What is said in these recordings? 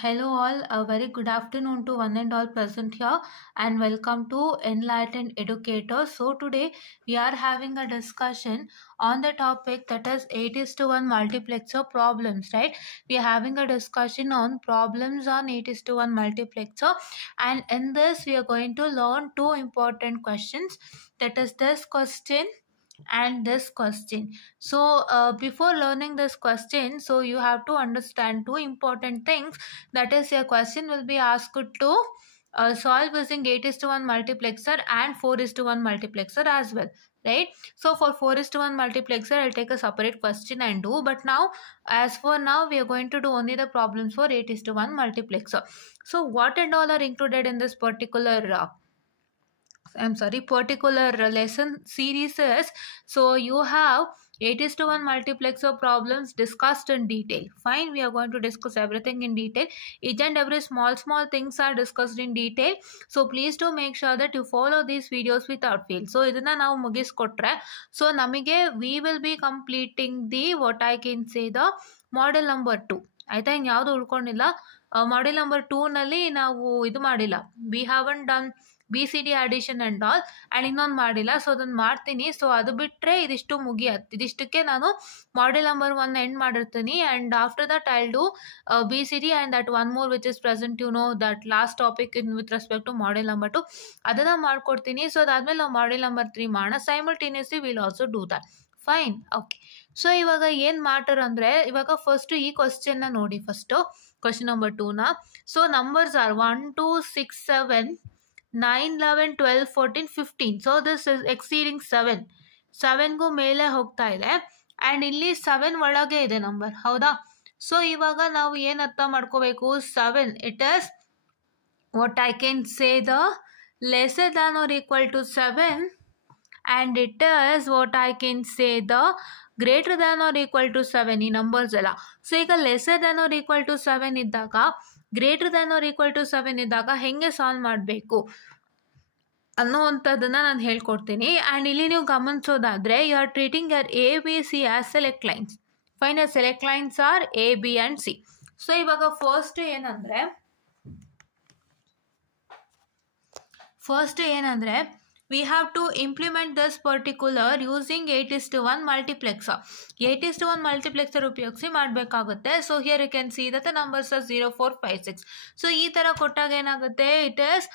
Hello all, a very good afternoon to one and all present here, and welcome to Enlightened Educators. So today we are having a discussion on the topic that is 8:1 multiplexer problems, right? We are having a discussion on problems on 8:1 multiplexer, and in this we are going to learn two important questions, that is this question and this question. So before learning this question, so you have to understand two important things, that is your question will be asked to solve using 8:1 multiplexer and 4:1 multiplexer as well, right? So for 4:1 multiplexer I'll take a separate question and do, but now as for now we are going to do only the problems for 8:1 multiplexer. So what and all are included in this particular lesson series is, so you have 8:1 multiplexer problems discussed in detail. Fine, we are going to discuss everything in detail. Each and every small things are discussed in detail. So please do make sure that you follow these videos without fail. So ಇದನ್ನ ನಾವು ಮುಗಿಸ್ಕೊಟ್ರೆ ಸೊ ನಮಗೆ we will be completing the what I can say the model number 2. ಆಯ್ತಾ, ಇನ್ಯಾವುದು ಉಳ್ಕೊಂಡಿಲ್ಲ. Model number 2 ನಲ್ಲಿ ನಾವು ಇದು ಮಾಡಿಲ್ಲ, we haven't done BCD addition and all, and ಇನ್ನೊಂದು ಮಾಡಿಲ್ಲ. ಸೊ ಅದನ್ನು ಮಾಡ್ತೀನಿ. ಸೊ ಅದು ಬಿಟ್ಟರೆ ಇದಿಷ್ಟು ಮುಗಿಯತ್ತೆ. ಇದಿಷ್ಟಕ್ಕೆ ನಾನು ಮಾಡೆಲ್ ನಂಬರ್ 1 ಎಂಡ್ ಮಾಡಿರ್ತೀನಿ, and after that I do BCD and that one more which is present that last topic in with respect to model number 2 ಅದನ್ನು ಮಾಡ್ಕೊಡ್ತೀನಿ. ಸೊ ಅದಾದಮೇಲೆ ನಾವು ಮಾಡೆಲ್ ನಂಬರ್ 3 ಮಾಡೋಣ. Simultaneously will also do that. Fine, okay. So ಇವಾಗ ಏನು matter ಅಂದರೆ, ಇವಾಗ first ಈ ಕ್ವಶನ್ನ ನೋಡಿ. ಫಸ್ಟು ಕ್ವಶನ್ ನಂಬರ್ 2ನ. So numbers are 1 2 6 7 9 11 12 14 15. So this is exceeding 7ಗೂ ಮೇಲೆ ಹೋಗ್ತಾ ಇದೆ, ಆ್ಯಂಡ್ ಇಲ್ಲಿ 7 ಒಳಗೆ ಇದೆ ನಂಬರ್, ಹೌದಾ? ಸೊ ಇವಾಗ ನಾವು ಏನು ಅರ್ಥ ಮಾಡ್ಕೋಬೇಕು, 7 it is what I can say the lesser than or equal to 7, and it is what I can say the greater than or equal to 7. ಈ ನಂಬರ್ಸ್ ಎಲ್ಲ. ಸೊ ಈಗ lesser than or equal to 7 ಇದ್ದಾಗ, greater than or equal to 7 ಇದ್ದಾಗ ಹೆಂಗೆ ಸಾಲ್ವ್ ಮಾಡಬೇಕು ಅನ್ನೋವಂಥದ್ದನ್ನು ನಾನು ಹೇಳ್ಕೊಡ್ತೀನಿ. ಆ್ಯಂಡ್ ಇಲ್ಲಿ ನೀವು ಗಮನಿಸೋದಾದರೆ, you are treating your A B C as select lines. Fine, select lines are A B and C. So ಇವಾಗ ಫಸ್ಟ್ ಏನಂದರೆ we have to implement this particular using 8:1 multiplexer. 8:1 multiplexer ಉಪಯೋಗಿಸಿ ಮಾಡಬೇಕಾಗುತ್ತೆ. So here you can see that the numbers are 0 4 5 6. So ಈ ಥರ ಕೊಟ್ಟಾಗ ಏನಾಗುತ್ತೆ, it is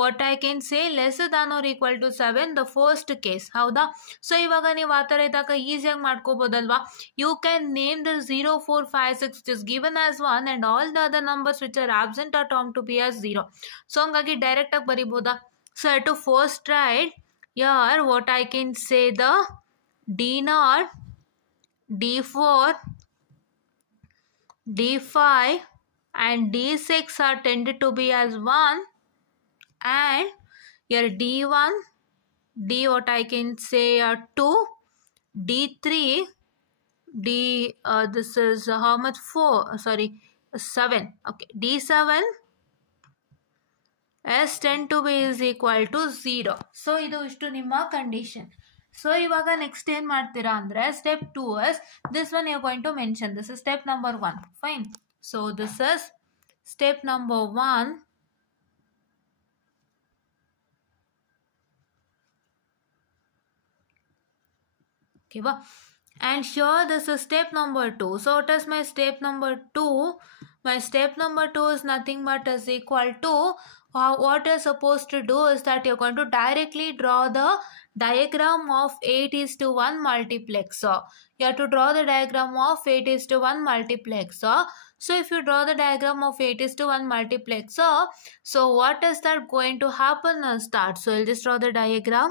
what I can say lesser than or equal to 7 the first case, ಹೌದಾ? So ಇವಾಗ ನೀವು ಆ ಥರ ಇದ್ದಾಗ ಈಸಿಯಾಗಿ ಮಾಡ್ಕೋಬೋದಲ್ವಾ? You can name the 0 4 5 6 it is given as 1 and all the other numbers which are absent are term to B as 0. ಸೊ ಹಂಗಾಗಿ ಡೈರೆಕ್ಟಾಗಿ ಬರಿಬೋದಾ? So to first write here what I can say the D0, D4, D5 and D6 are tended to be as 1, and here D1, D what I can say 2, D3, this is how much 7, okay, D7 S 10 to B is equal to 0. ಸೊ ಇದು ಇಷ್ಟು ನಿಮ್ಮ condition. So ಇವಾಗ ನೆಕ್ಸ್ಟ್ ಏನು ಮಾಡ್ತೀರಾ ಅಂದರೆ, step 2 is this one you going to mention. This is step number 1. Fine. So this is step number 1. ಓಕೆವಾ? And here this is step number 2. So what is my step number 2? My step number 2 is nothing but is equal to, what you're supposed to do is that you're going to directly draw the diagram of 8:1 multiplexer. You have to draw the diagram of 8:1 multiplexer. So if you draw the diagram of 8:1 multiplexer, so what is that going to happen is that, so I'll just draw the diagram.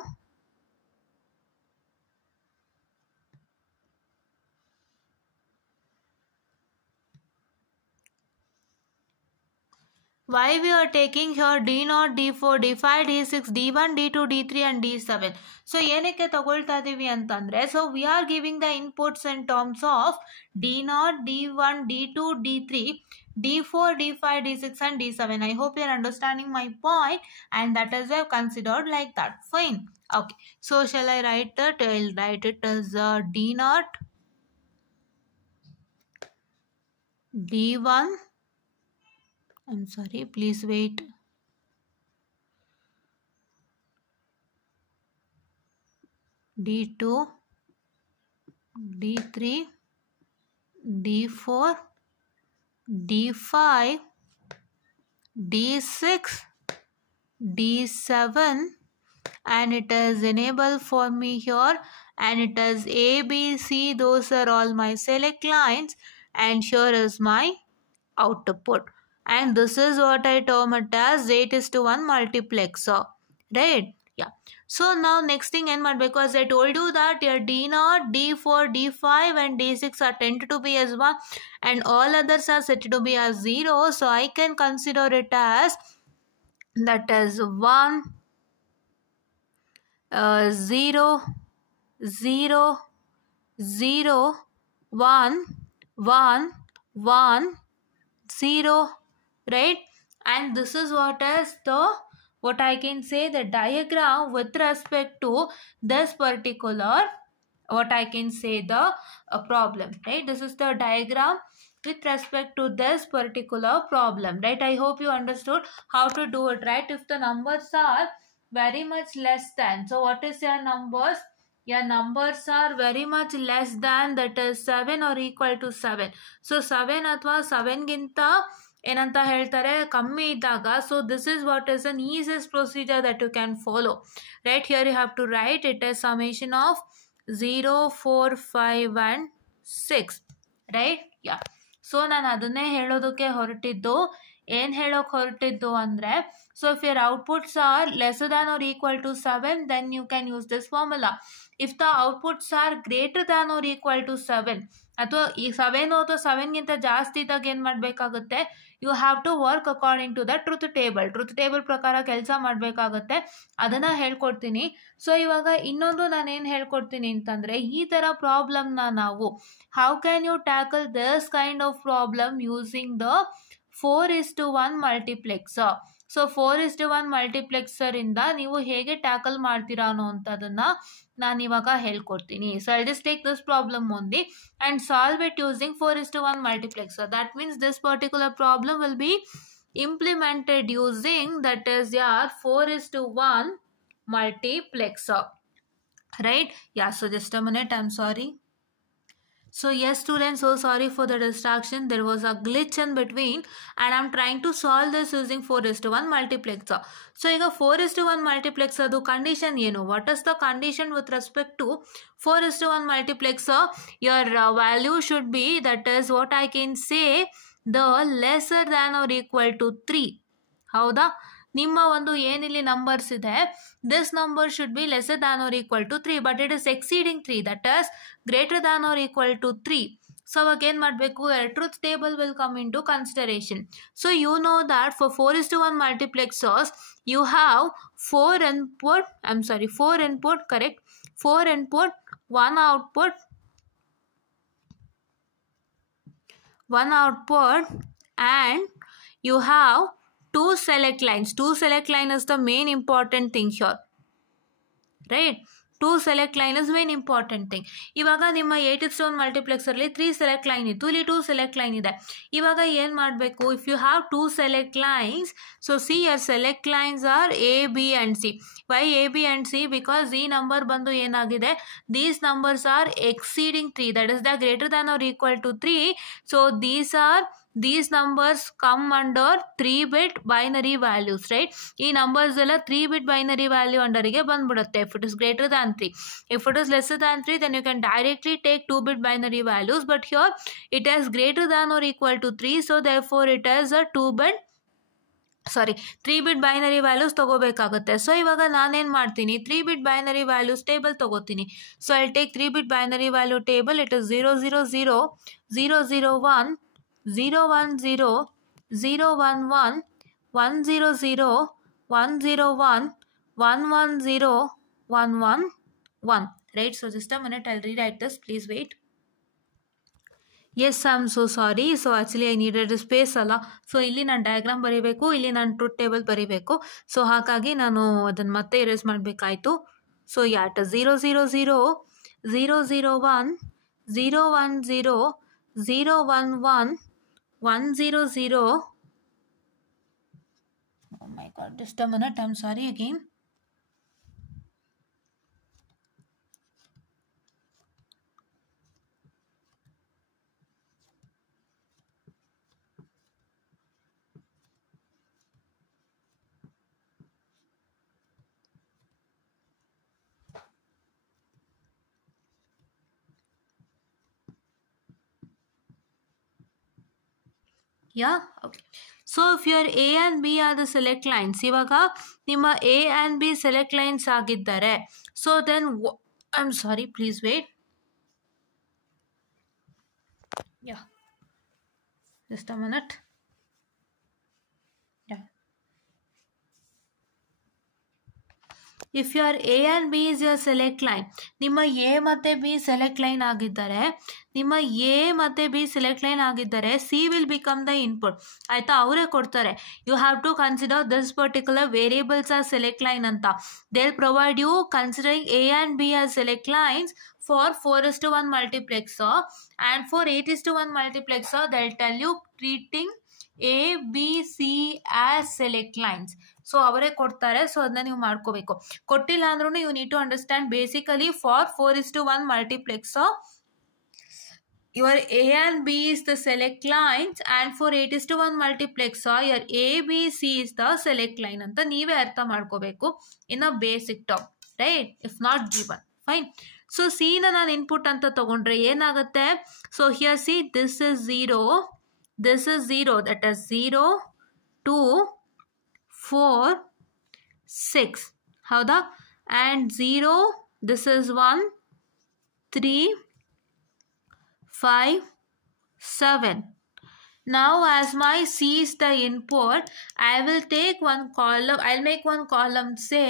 Why we are taking here D0, D4, D5, D6, D1, D2, D3 and D7. So ಏನಕ್ಕೆ ತಗೊಳ್ತಾ ಇದ್ದೀವಿ ಅಂತಂದರೆ, so we are giving the inputs in terms of D0, D1, D2, D3, D4, D5, D6 and D7. I hope you are understanding my point, and that is why I have considered like that. Fine. Okay. So shall I write that? I will write it as D0, D1, I'm sorry, please wait. D2, D3, D4, D5, D6, D7, and it is enabled for me here, and it is A, B, C, those are all my select lines, and here is my output. And this is what I term it as 8:1 multiplexer, right? Yeah. So now next thing in because I told you that your D0, D4, D5 and D6 are tended to be as 1 and all others are set to be as 0. So I can consider it as that is 1, 0, 0, 0, 1, 1, 1, 0, right? And this is what I can say the diagram with respect to this particular what I can say the problem, right? This is the diagram with respect to this particular problem, right? I hope you understood how to do it, right? If the numbers are very much less than, so what is your numbers? Your numbers are very much less than, that is 7 or equal to 7. So 7 ಅಥವಾ 7ಗಿಂತ ಏನಂತ ಹೇಳ್ತಾರೆ ಕಮ್ಮಿ ಇದ್ದಾಗ, so this is what is an easiest procedure that you can follow, right? Here you have to write it as summation of 0, 4, 5 and 6, right? Yeah. So ನಾನು ಅದನ್ನೇ ಹೇಳೋದಕ್ಕೆ ಹೊರಟಿದ್ದು. ಏನು ಹೇಳೋಕೆ ಹೊರಟಿದ್ದು ಅಂದರೆ, so if your outputs are lesser than or equal to 7, then you can use this formula. If the outputs are greater than or equal to 7, ಅಥವಾ ಈ 7 ಅಥವಾ 7ಗಿಂತ ಜಾಸ್ತಿ ಇದ್ದಾಗ ಏನು ಮಾಡಬೇಕಾಗುತ್ತೆ? You have to work according to the truth table ಪ್ರಕಾರ ಕೆಲಸ ಮಾಡಬೇಕಾಗುತ್ತೆ. ಅದನ್ನು ಹೇಳ್ಕೊಡ್ತೀನಿ. ಸೊ ಇವಾಗ ಇನ್ನೊಂದು ನಾನೇನು ಹೇಳ್ಕೊಡ್ತೀನಿ ಅಂತಂದರೆ, ಈ ಥರ ಪ್ರಾಬ್ಲಮ್ನ ನಾವು how can you tackle this kind of problem using the 4:1 multiplexer. So 4:1 ಮಲ್ಟಿಪ್ಲೆಕ್ಸರಿಂದ ನೀವು ಹೇಗೆ ಟ್ಯಾಕಲ್ ಮಾಡ್ತೀರಾ ಅನ್ನೋವಂಥದ್ದನ್ನು ನಾನು ಇವಾಗ ಹೇಳ್ಕೊಡ್ತೀನಿ. So I just take this problem only and solve it using 4:1 multiplexer. That means this particular problem will be implemented using, that is your 4:1 multiplexer, right? Yeah, so just a minute, I'm sorry. So yes students, so sorry for the distraction, there was a glitch in between and I'm trying to solve this using 4:1 multiplexer. So ಈಗ 4:1 multiplexer the condition ಏನು? What is the condition with respect to 4:1 multiplexer? Your value should be, that is what I can say, the lesser than or equal to 3. ಹೌದಾ? ನಿಮ್ಮ ಒಂದು ಏನಿಲ್ಲಿ ನಂಬರ್ಸ್ ಇದೆ, this number should be lesser than or equal to 3, but it is exceeding 3, that is greater than or equal to 3. So ಅವಾಗ ಏನು ಮಾಡಬೇಕು? truth table will come into consideration. So you know that for 4:1 multiplexers you have 4 input, correct? 4 input, 1 output, and you have 2 select lines. 2 select line is the main important thing here, right? 2 select line is main important thing. ಇವಾಗ ನಿಮ್ಮ 8:1 ಮಲ್ಟಿಪ್ಲೆಕ್ಸರ್ಲಿ 3 select line ಇತ್ತು, ಇಲ್ಲಿ 2 select line ಇದೆ. ಇವಾಗ ಏನು ಮಾಡಬೇಕು? If you have 2 select lines, so see your select lines are A, B and C. Why A, B and C? Because ಈ ನಂಬರ್ ಬಂದು ಏನಾಗಿದೆ, these numbers are exceeding 3, that is the greater than or equal to 3. So these numbers come under 3-bit binary values, right? ಈ numbers ಎಲ್ಲ 3-bit binary value ಅಂಡರಿಗೆ ಬಂದ್ಬಿಡುತ್ತೆ if it is greater than 3. If it is lesser than 3, then you can directly take 2-bit binary values, but here it is greater than or equal to 3, so therefore it is a 3-bit binary values ತಗೋಬೇಕಾಗುತ್ತೆ. So ಇವಾಗ ನಾನೇನು ಮಾಡ್ತೀನಿ, 3-bit binary values table ತಗೋತೀನಿ. So I'll take 3-bit binary value table. It is 000, 001, 010, 011, 100, 101, 110, 111, right? So just a minute, I'll rewrite this, please wait. Yes, I'm so sorry. So actually I needed a space ಅಲ್ಲ. ಸೊ ಇಲ್ಲಿ ನಾನು ಡಯಾಗ್ರಾಮ್ ಬರೀಬೇಕು, ಇಲ್ಲಿ ನಾನು truth table ಬರೀಬೇಕು. ಸೊ ಹಾಗಾಗಿ ನಾನು ಅದನ್ನು ಮತ್ತೆ ಎರೇಸ್ ಮಾಡಬೇಕಾಯಿತು. So at 000, 001, 010, 011, 100, Oh my god, just a minute, I'm sorry again. Yeah, okay. So if your A and B are the select lines, ಇವಾಗ ನಿಮ್ಮ A and B select lines ಆಗಿದ್ದಾರೆ. So then, I'm sorry, please wait. Yeah, just a minute. Yeah. If your A and B is your select line, ನಿಮ್ಮ A ಮತ್ತು B select line ಆಗಿದ್ದಾರೆ, ನಿಮ್ಮ A ಮತ್ತು B select line ಆಗಿದ್ದಾರೆ, C will become the input. ಆಯಿತಾ, ಅವರೇ ಕೊಡ್ತಾರೆ. You have to consider this particular variables as select line ಅಂತ. They'll provide you considering A and B as select lines for 4:1 multiplexer, and for 8:1 multiplexer they'll tell you treating A, B, C as select lines. So ಅವರೇ ಕೊಡ್ತಾರೆ. So ಅದನ್ನ ನೀವು ಮಾಡ್ಕೋಬೇಕು. ಕೊಟ್ಟಿಲ್ಲ ಅಂದ್ರೂ you need to understand basically for 4:1 multiplexer your A and B is the select lines, and for 8:1 multiplexer your A, B, C is the select line ಅಂತ ನೀವೇ ಅರ್ಥ ಮಾಡ್ಕೋಬೇಕು in a basic term, right? If not given, fine. So C ನ ನಾನು input ಅಂತ ತಗೊಂಡ್ರೆ ಏನಾಗುತ್ತೆ? So here see this is 0, this is 0, that is 0, 2, 4, 6, ಹೌದಾ? and 0, this is 1, 3, 5, 7. Now as my C is the input, I will take one column, I'll make one column say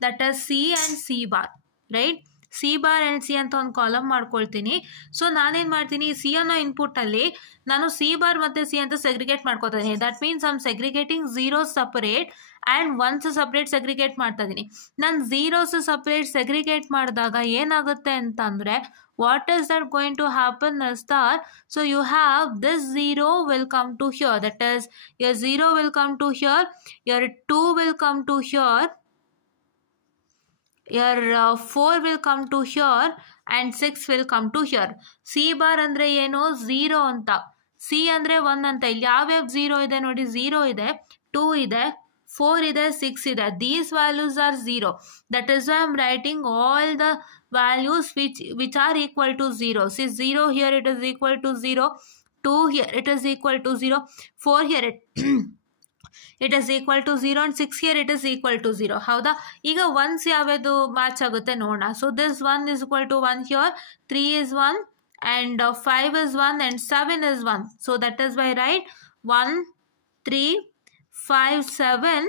that is C and C bar, right? C bar and C ಅಂತ ಒಂದು ಕಾಲಮ್ ಮಾಡ್ಕೊಳ್ತೀನಿ. ಸೊ ನಾನೇನು ಮಾಡ್ತೀನಿ, ಸಿ ಅನ್ನೋ ಇನ್ಪುಟ್ಟಲ್ಲಿ ನಾನು C bar ಮತ್ತು C ಅಂತ ಸೆಗ್ರಿಗೇಟ್ ಮಾಡ್ಕೊತೀನಿ. That means I'm segregating zeros separate and ones separate segregate ಮಾಡ್ತಾ ಇದ್ದೀನಿ. ನಾನು ಝೀರೋಸ್ ಸಪ್ರೇಟ್ ಸೆಗ್ರಿಗೇಟ್ ಮಾಡಿದಾಗ ಏನಾಗುತ್ತೆ ಅಂತಂದರೆ, what is that going to happen is that, so you have this 0 will come to here, that is your 0 will come to here, your 2 will come to here, your 4 will come to here, and 6 will come to here. C bar ಅಂದರೆ ಏನು? 0 ಅಂತ. ಸಿ ಅಂದರೆ 1 ಅಂತ. ಇಲ್ಲಿ ಯಾವ್ಯಾವ 0 ಇದೆ ನೋಡಿ, 0 ಇದೆ, 2 ಇದೆ, 4 ಇದೆ, 6 ಇದೆ. These values are 0. That is why I am writing all the values which are equal to 0. See, 0 here it is equal to 0, 2 here it is equal to 0, 4 here it is equal to 0, and 6 here it is equal to 0. ಹೌದಾ? ಈಗ ಒನ್ಸ್ ಯಾವ್ಯಾವುದು ಮ್ಯಾಚ್ ಆಗುತ್ತೆ ನೋಡೋಣ. So this 1 is equal to 1 here, 3 is 1, and 5 is 1, and 7 is 1. So that is why I write 1, 3, 5, 7,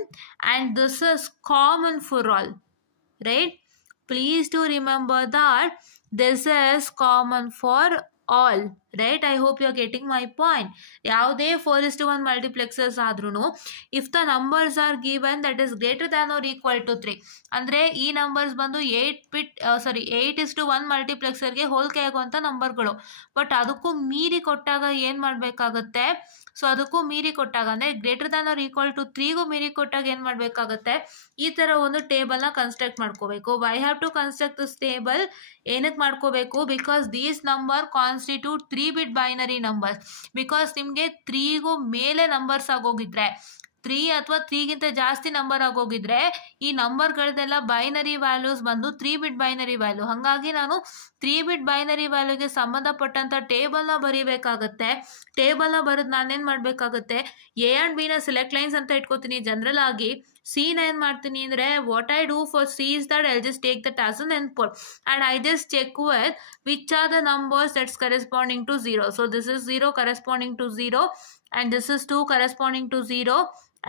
and this is common for all, right? Please do remember that this is common for all, right? I hope you are getting my point. ಯಾವುದೇ 4:1 multiplexers ಆದ್ರೂ if the numbers are given that is greater than or equal to 3, ಅಂದರೆ ಈ ನಂಬರ್ಸ್ ಬಂದು 8:1 ಮಲ್ಟಿಪ್ಲೆಕ್ಸರ್ಗೆ ಹೋಲಿಕೆ ಆಗುವಂಥ ನಂಬರ್ಗಳು. ಬಟ್ ಅದಕ್ಕೂ ಮೀರಿ ಕೊಟ್ಟಾಗ ಏನು ಮಾಡಬೇಕಾಗತ್ತೆ? ಸೊ ಅದಕ್ಕೂ ಮೀರಿ ಕೊಟ್ಟಾಗ ಅಂದರೆ greater than or equal to 3ಗೂ ಮೀರಿ ಕೊಟ್ಟಾಗ ಏನು ಮಾಡಬೇಕಾಗತ್ತೆ? ಈ ಥರ ಒಂದು ಟೇಬಲ್ನ ಕನ್ಸ್ಟ್ರಕ್ಟ್ ಮಾಡ್ಕೋಬೇಕು. I have to construct this table. ಏನಕ್ಕೆ ಮಾಡ್ಕೋಬೇಕು? Because these number constitute 3-bit binary numbers. Because ನಿಮಗೆ 3ಗೂ ಮೇಲೆ ನಂಬರ್ಸ್ ಆಗೋಗಿದ್ರೆ, 3 ಅಥವಾ 3ಗಿಂತ ಜಾಸ್ತಿ ನಂಬರ್ ಆಗೋಗಿದ್ರೆ ಈ ನಂಬರ್ಗಳದೆಲ್ಲ ಬೈನರಿ ವ್ಯಾಲ್ಯೂಸ್ ಬಂದು 3-bit ಬೈನರಿ ವ್ಯಾಲ್ಯೂ. ಹಾಗಾಗಿ ನಾನು 3-bit ಬೈನರಿ ವ್ಯಾಲ್ಯೂಗೆ ಸಂಬಂಧಪಟ್ಟಂಥ ಟೇಬಲ್ನ ಬರೀಬೇಕಾಗತ್ತೆ. ಟೇಬಲ್ನ ಬರೆದು ನಾನೇನು ಮಾಡಬೇಕಾಗುತ್ತೆ? ಎ ಆ್ಯಂಡ್ ಬಿನ ಸೆಲೆಕ್ಟ್ ಲೈನ್ಸ್ ಅಂತ ಇಟ್ಕೋತೀನಿ ಜನರಲ್ ಆಗಿ. ಸಿನ ಏನು ಮಾಡ್ತೀನಿ ಅಂದರೆ, what I do for C is that I just take that as an input and I just check with which are the numbers that's corresponding to 0. So this is 0 corresponding to 0, and this is 2 corresponding to 0,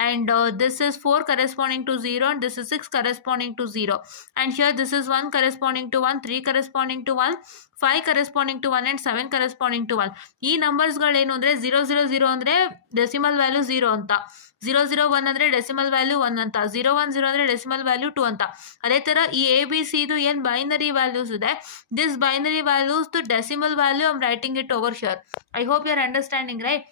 and this is 4 corresponding to 0, and this is 6 corresponding to 0, and here this is 1 corresponding to 1, 3 corresponding to 1, 5 corresponding to 1, and 7 corresponding to 1. ಈ ನಂಬರ್ಸ್ಗಳೇನು ಅಂದರೆ 000 ಅಂದರೆ decimal value 0 ಅಂತ, 001 ಅಂದರೆ decimal value 1 ಅಂತ, 010 ಅಂದರೆ decimal value 2 ಅಂತ. ಅದೇ ಥರ ಈ ಎ ಬಿ ಸಿ ಇದು ಏನು ಬೈನರಿ ವ್ಯಾಲ್ಯೂಸ್ ಇದೆ, this binary values the decimal value I am writing it over here. I hope you are understanding, right?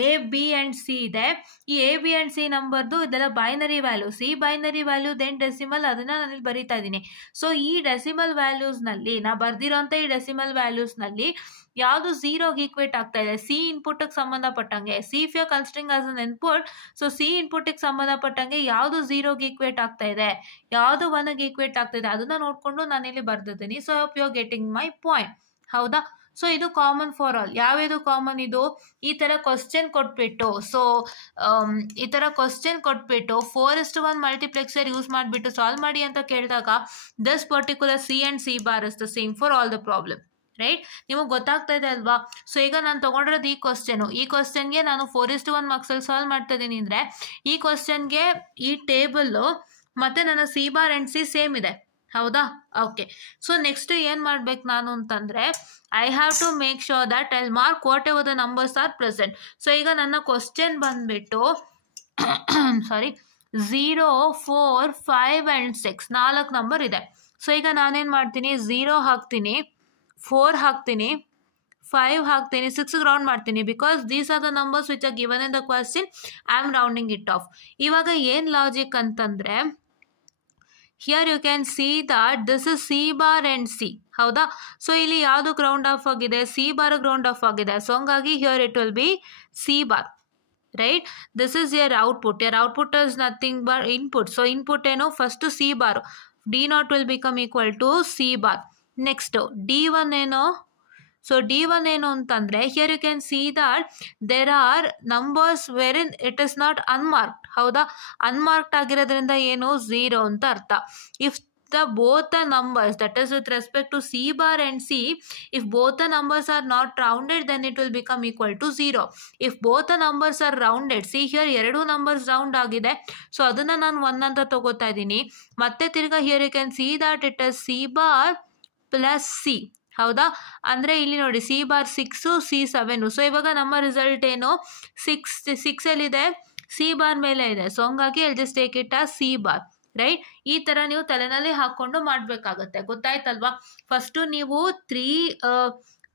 A B and C ಇದೆ. ಈ ಎ ಬಿ ಆ್ಯಂಡ್ ಸಿ ನಂಬರ್ದು ಇದೆಲ್ಲ binary value. C binary value then decimal, ಅದನ್ನು ನಾನಿಲ್ಲಿ ಬರೀತಾ ಇದ್ದೀನಿ. ಸೊ ಈ ಡೆಸಿಮಲ್ ವ್ಯಾಲ್ಯೂಸ್ನಲ್ಲಿ ನಾ ಬರ್ದಿರೋಂಥ ಈ ಡೆಸಿಮಲ್ ವ್ಯಾಲ್ಯೂಸ್ನಲ್ಲಿ ಯಾವುದು ಝೀರೋಗೆ ಈಕ್ವೇಟ್ ಆಗ್ತಾ ಇದೆ? ಸಿ ಇನ್ಪುಟ್ಗೆ ಸಂಬಂಧಪಟ್ಟಂಗೆ, C if you considering as an input, so C ಇನ್ಪುಟ್ಗೆ ಸಂಬಂಧಪಟ್ಟಂಗೆ ಯಾವುದು ಝೀರೋಗೆ ಈಕ್ವೇಟ್ ಆಗ್ತಾ ಇದೆ, ಯಾವುದು ಒನ್ಗೆ ಈಕ್ವೇಟ್ ಆಗ್ತಾ ಇದೆ, ಅದನ್ನ ನೋಡಿಕೊಂಡು ನಾನಿಲ್ಲಿ ಬರ್ದಿದ್ದೀನಿ. So hope you are getting my point. ಹೌದಾ? ಸೊ ಇದು ಕಾಮನ್ ಫಾರ್ ಆಲ್. ಯಾವ್ಯಾವುದು ಕಾಮನ್ ಇದು? ಈ ಥರ ಕ್ವಶನ್ ಕೊಟ್ಬಿಟ್ಟು, ಸೊ ಈ ಥರ ಕ್ವಶನ್ ಕೊಟ್ಬಿಟ್ಟು 4:1 ಮಲ್ಟಿಪ್ಲೆಕ್ಸರ್ ಯೂಸ್ ಮಾಡಿಬಿಟ್ಟು ಸಾಲ್ವ್ ಮಾಡಿ ಅಂತ ಕೇಳಿದಾಗ this particular C and C bar is the same for all the problem. Right? ನಿಮಗೆ ಗೊತ್ತಾಗ್ತಾ ಇದೆ ಅಲ್ವಾ? ಸೊ ಈಗ ನಾನು ತೊಗೊಂಡಿರೋದು ಈ ಕ್ವಶನ್ಗೆ ನಾನು 4:1 ಮಾರ್ಕ್ಸಲ್ಲಿ ಸಾಲ್ವ್ ಮಾಡ್ತಾ ಇದ್ದೀನಿ ಅಂದರೆ ಈ ಕ್ವಶನ್ಗೆ ಈ ಟೇಬಲ್ಲು ಮತ್ತು ನನ್ನ C bar and C same ಇದೆ. ಹೌದಾ? ಓಕೆ. ಸೊ ನೆಕ್ಸ್ಟ್ ಏನು ಮಾಡ್ಬೇಕು ನಾನು ಅಂತಂದರೆ, I have to make sure that I mark whatever the numbers are present. So ಈಗ ನನ್ನ ಕ್ವಶನ್ ಬಂದುಬಿಟ್ಟು ಸಾರಿ 0, 4, 5 ಆ್ಯಂಡ್ 6 4 ನಂಬರ್ ಇದೆ. ಸೊ ಈಗ ನಾನೇನು ಮಾಡ್ತೀನಿ, 0 ಹಾಕ್ತೀನಿ, 4 ಹಾಕ್ತೀನಿ, 5 ಹಾಕ್ತೀನಿ, 6 ರೌಂಡ್ ಮಾಡ್ತೀನಿ. Because these are the numbers which are given in the question, I am rounding it off. ಇವಾಗ ಏನು ಲಾಜಿಕ್ ಅಂತಂದರೆ, here you can see that this is C bar and C. ಹೌದಾ? ಸೊ ಇಲ್ಲಿ ಯಾವುದು ಗ್ರೌಂಡ್ ಆಫ್ ಆಗಿದೆ? C bar round off ಆಗಿದೆ. So ಹಂಗಾಗಿ here it will be C bar. Right? This is your output. Your output is nothing but input. So input ಏನು? First C bar. D0 will become equal to C bar. Next D1 ಏನು? So D1 ಏನು ಅಂತಂದರೆ, here you can see that there are numbers where in it is not unmarked. ಹೌದಾ? Unmarked ಆಗಿರೋದ್ರಿಂದ ಏನು? 0 ಅಂತ ಅರ್ಥ. If both the numbers, that is with respect to C bar and C, if both the numbers are not rounded, then it will become equal to 0. If both the numbers are rounded, see here ಎರಡು numbers round ಆಗಿದೆ. So ಅದನ್ನು ನಾನು 1 ಅಂತ ತಗೋತಾ ಇದ್ದೀನಿ. ಮತ್ತೆ ತಿರ್ಗಾ here you can see that it is C bar plus C. ಹೌದಾ? ಅಂದರೆ ಇಲ್ಲಿ ನೋಡಿ ಸಿ ಬಾರ್ 6, ಸಿ 7. ಸೊ ಇವಾಗ ನಮ್ಮ ರಿಸಲ್ಟ್ ಏನು? 6 ಎಲ್ಲಿದೆ? ಸಿ ಬಾರ್ ಮೇಲೆ ಇದೆ. ಸೊ ಹಂಗಾಗಿ I just take it as C bar. Right? ಈ ಥರ ನೀವು ತಲೆನಲ್ಲಿ ಹಾಕ್ಕೊಂಡು ಮಾಡಬೇಕಾಗತ್ತೆ. ಗೊತ್ತಾಯ್ತಲ್ವಾ? ಫಸ್ಟು ನೀವು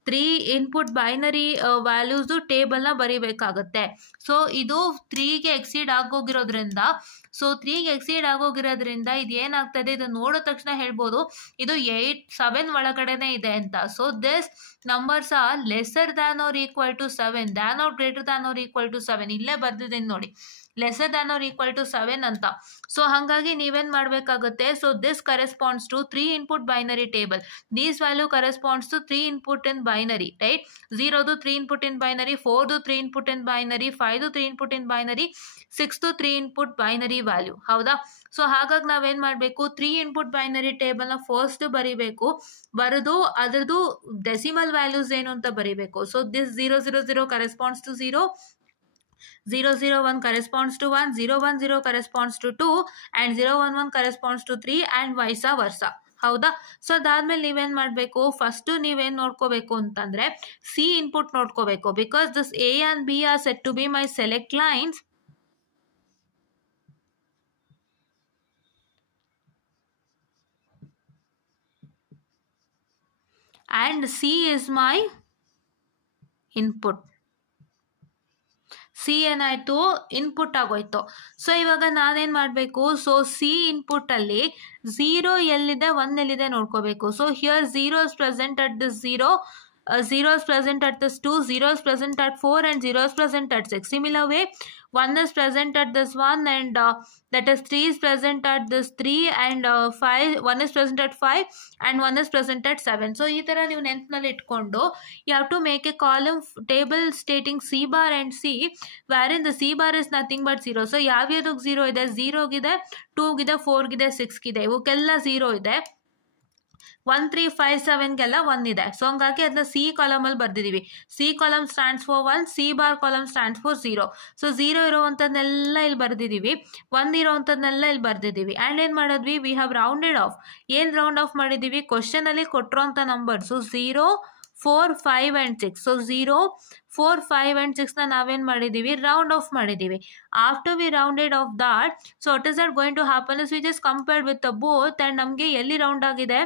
ತ್ರೀ ಇನ್ಪುಟ್ ಬೈನರಿ ವ್ಯಾಲ್ಯೂಸ್ದು ಟೇಬಲ್ನ ಬರೀಬೇಕಾಗತ್ತೆ. ಸೊ ಇದು 3ಗೆ ಎಕ್ಸೀಡ್ ಆಗೋಗಿರೋದ್ರಿಂದ ಇದು ಏನಾಗ್ತದೆ, ಇದು ನೋಡೋ ತಕ್ಷಣ ಹೇಳ್ಬೋದು ಇದು 7 ಒಳಗಡೆನೇ ಇದೆ ಅಂತ. So this numbers are lesser than or equal to 7, than or greater than or equal to 7. ಇಲ್ಲೇ ಬರ್ದಿದ್ದೀನಿ ನೋಡಿ, lesser than or equal to 7 ಅಂತ. ಸೊ ಹಾಗಾಗಿ ನೀವೇನು ಮಾಡಬೇಕಾಗುತ್ತೆ? So this corresponds to 3 input binary table. These value corresponds to 3 input in binary. Right? 0ದು 3 input in binary, 4ದು 3 input in binary, 5ದು 3 ಇನ್ಪುಟ್ ಇನ್ ಬೈನರಿ, 6ದು 3 ಇನ್ಪುಟ್ ಬೈನರಿ ವ್ಯಾಲ್ಯೂ. ಹೌದಾ? ಸೊ ಹಾಗಾಗಿ ನಾವೇನು ಮಾಡಬೇಕು? 3 ಇನ್ಪುಟ್ ಬೈನರಿ ಟೇಬಲ್ನ ಫಸ್ಟ್ ಬರೀಬೇಕು. ಬರೆದು ಅದರದ್ದು ಡೆಸಿಮಲ್ ವ್ಯಾಲ್ಯೂಸ್ ಏನು ಅಂತ ಬರೀಬೇಕು. So this 000 corresponds to 0, 001 corresponds to 1, 010 corresponds to 2, and 011 corresponds to 3, and vice versa. ಹೌದಾ? ಸೊ ಅದಾದ್ಮೇಲೆ ನೀವೇನು ಮಾಡಬೇಕು? ಫಸ್ಟು ನೀವೇನು ನೋಡ್ಕೋಬೇಕು ಅಂತಂದರೆ ಸಿ ಇನ್ಪುಟ್ ನೋಡ್ಕೋಬೇಕು. Because this A and B are set to be my select lines, and C is my input. C ಏನಾಯಿತು? Input ಆಗೋಯ್ತು. ಸೊ ಇವಾಗ ನಾನೇನು ಮಾಡಬೇಕು? ಸೊ ಸಿ ಇನ್ಪುಟ್ಟಲ್ಲಿ 0 ಎಲ್ಲಿದೆ, 1 ಎಲ್ಲಿದೆ ನೋಡ್ಕೋಬೇಕು. So here 0 is present at this 0, 0 is present at this 2, 0 is present at 4, and 0 is present at 6. Similar way, 1 is present at this 1, and that is 3 is present at this 3, and 1 is present at 5, and 1 is present at 7. So ಈ ಥರ ನೀವು ನೆನಪಿನಲ್ಲಿ ಇಟ್ಕೊಂಡು you have to make a column table stating C bar and C, wherein the C bar is nothing but 0. ಸೊ ಯಾವ್ಯಾವ್ದಕ್ಕೆ 0 ಇದೆ? 0ಗಿದೆ, 2ಗಿದೆ, 4ಗಿದೆ, 6ಗಿದೆ, ಇವಕ್ಕೆಲ್ಲ 0 ಇದೆ. 1, 3, 5, 7ಗೆಲ್ಲ 1 ಇದೆ. ಸೊ ಹಂಗಾಗಿ ಅದನ್ನ ಸಿ ಕಾಲಮಲ್ಲಿ ಬರ್ದಿದ್ದೀವಿ. C column stands for 1, C bar column stands for 0. So 0 ಇರೋವಂಥದ್ದನ್ನೆಲ್ಲ ಇಲ್ಲಿ ಬರ್ದಿದ್ದೀವಿ, 1 ಇರೋವಂಥದ್ದನ್ನೆಲ್ಲ ಇಲ್ಲಿ ಬರ್ದಿದ್ದೀವಿ. ಆ್ಯಂಡ್ ಏನು ಮಾಡಿದ್ವಿ? We have rounded off. ಏನು ರೌಂಡ್ ಆಫ್ ಮಾಡಿದ್ದೀವಿ? ಕ್ವಶನಲ್ಲಿ ಕೊಟ್ಟಿರೋಂಥ ನಂಬರ್ಸು 0, 4, 5 and 6. ಸೊ 0, 4, 5 and 6 ನಾವೇನು ಮಾಡಿದ್ದೀವಿ, ರೌಂಡ್ ಆಫ್ ಮಾಡಿದ್ದೀವಿ. After we rounded off that, so what is that going to happen is V just compared with the both and ನಮಗೆ ಎಲ್ಲಿ round ಆಗಿದೆ,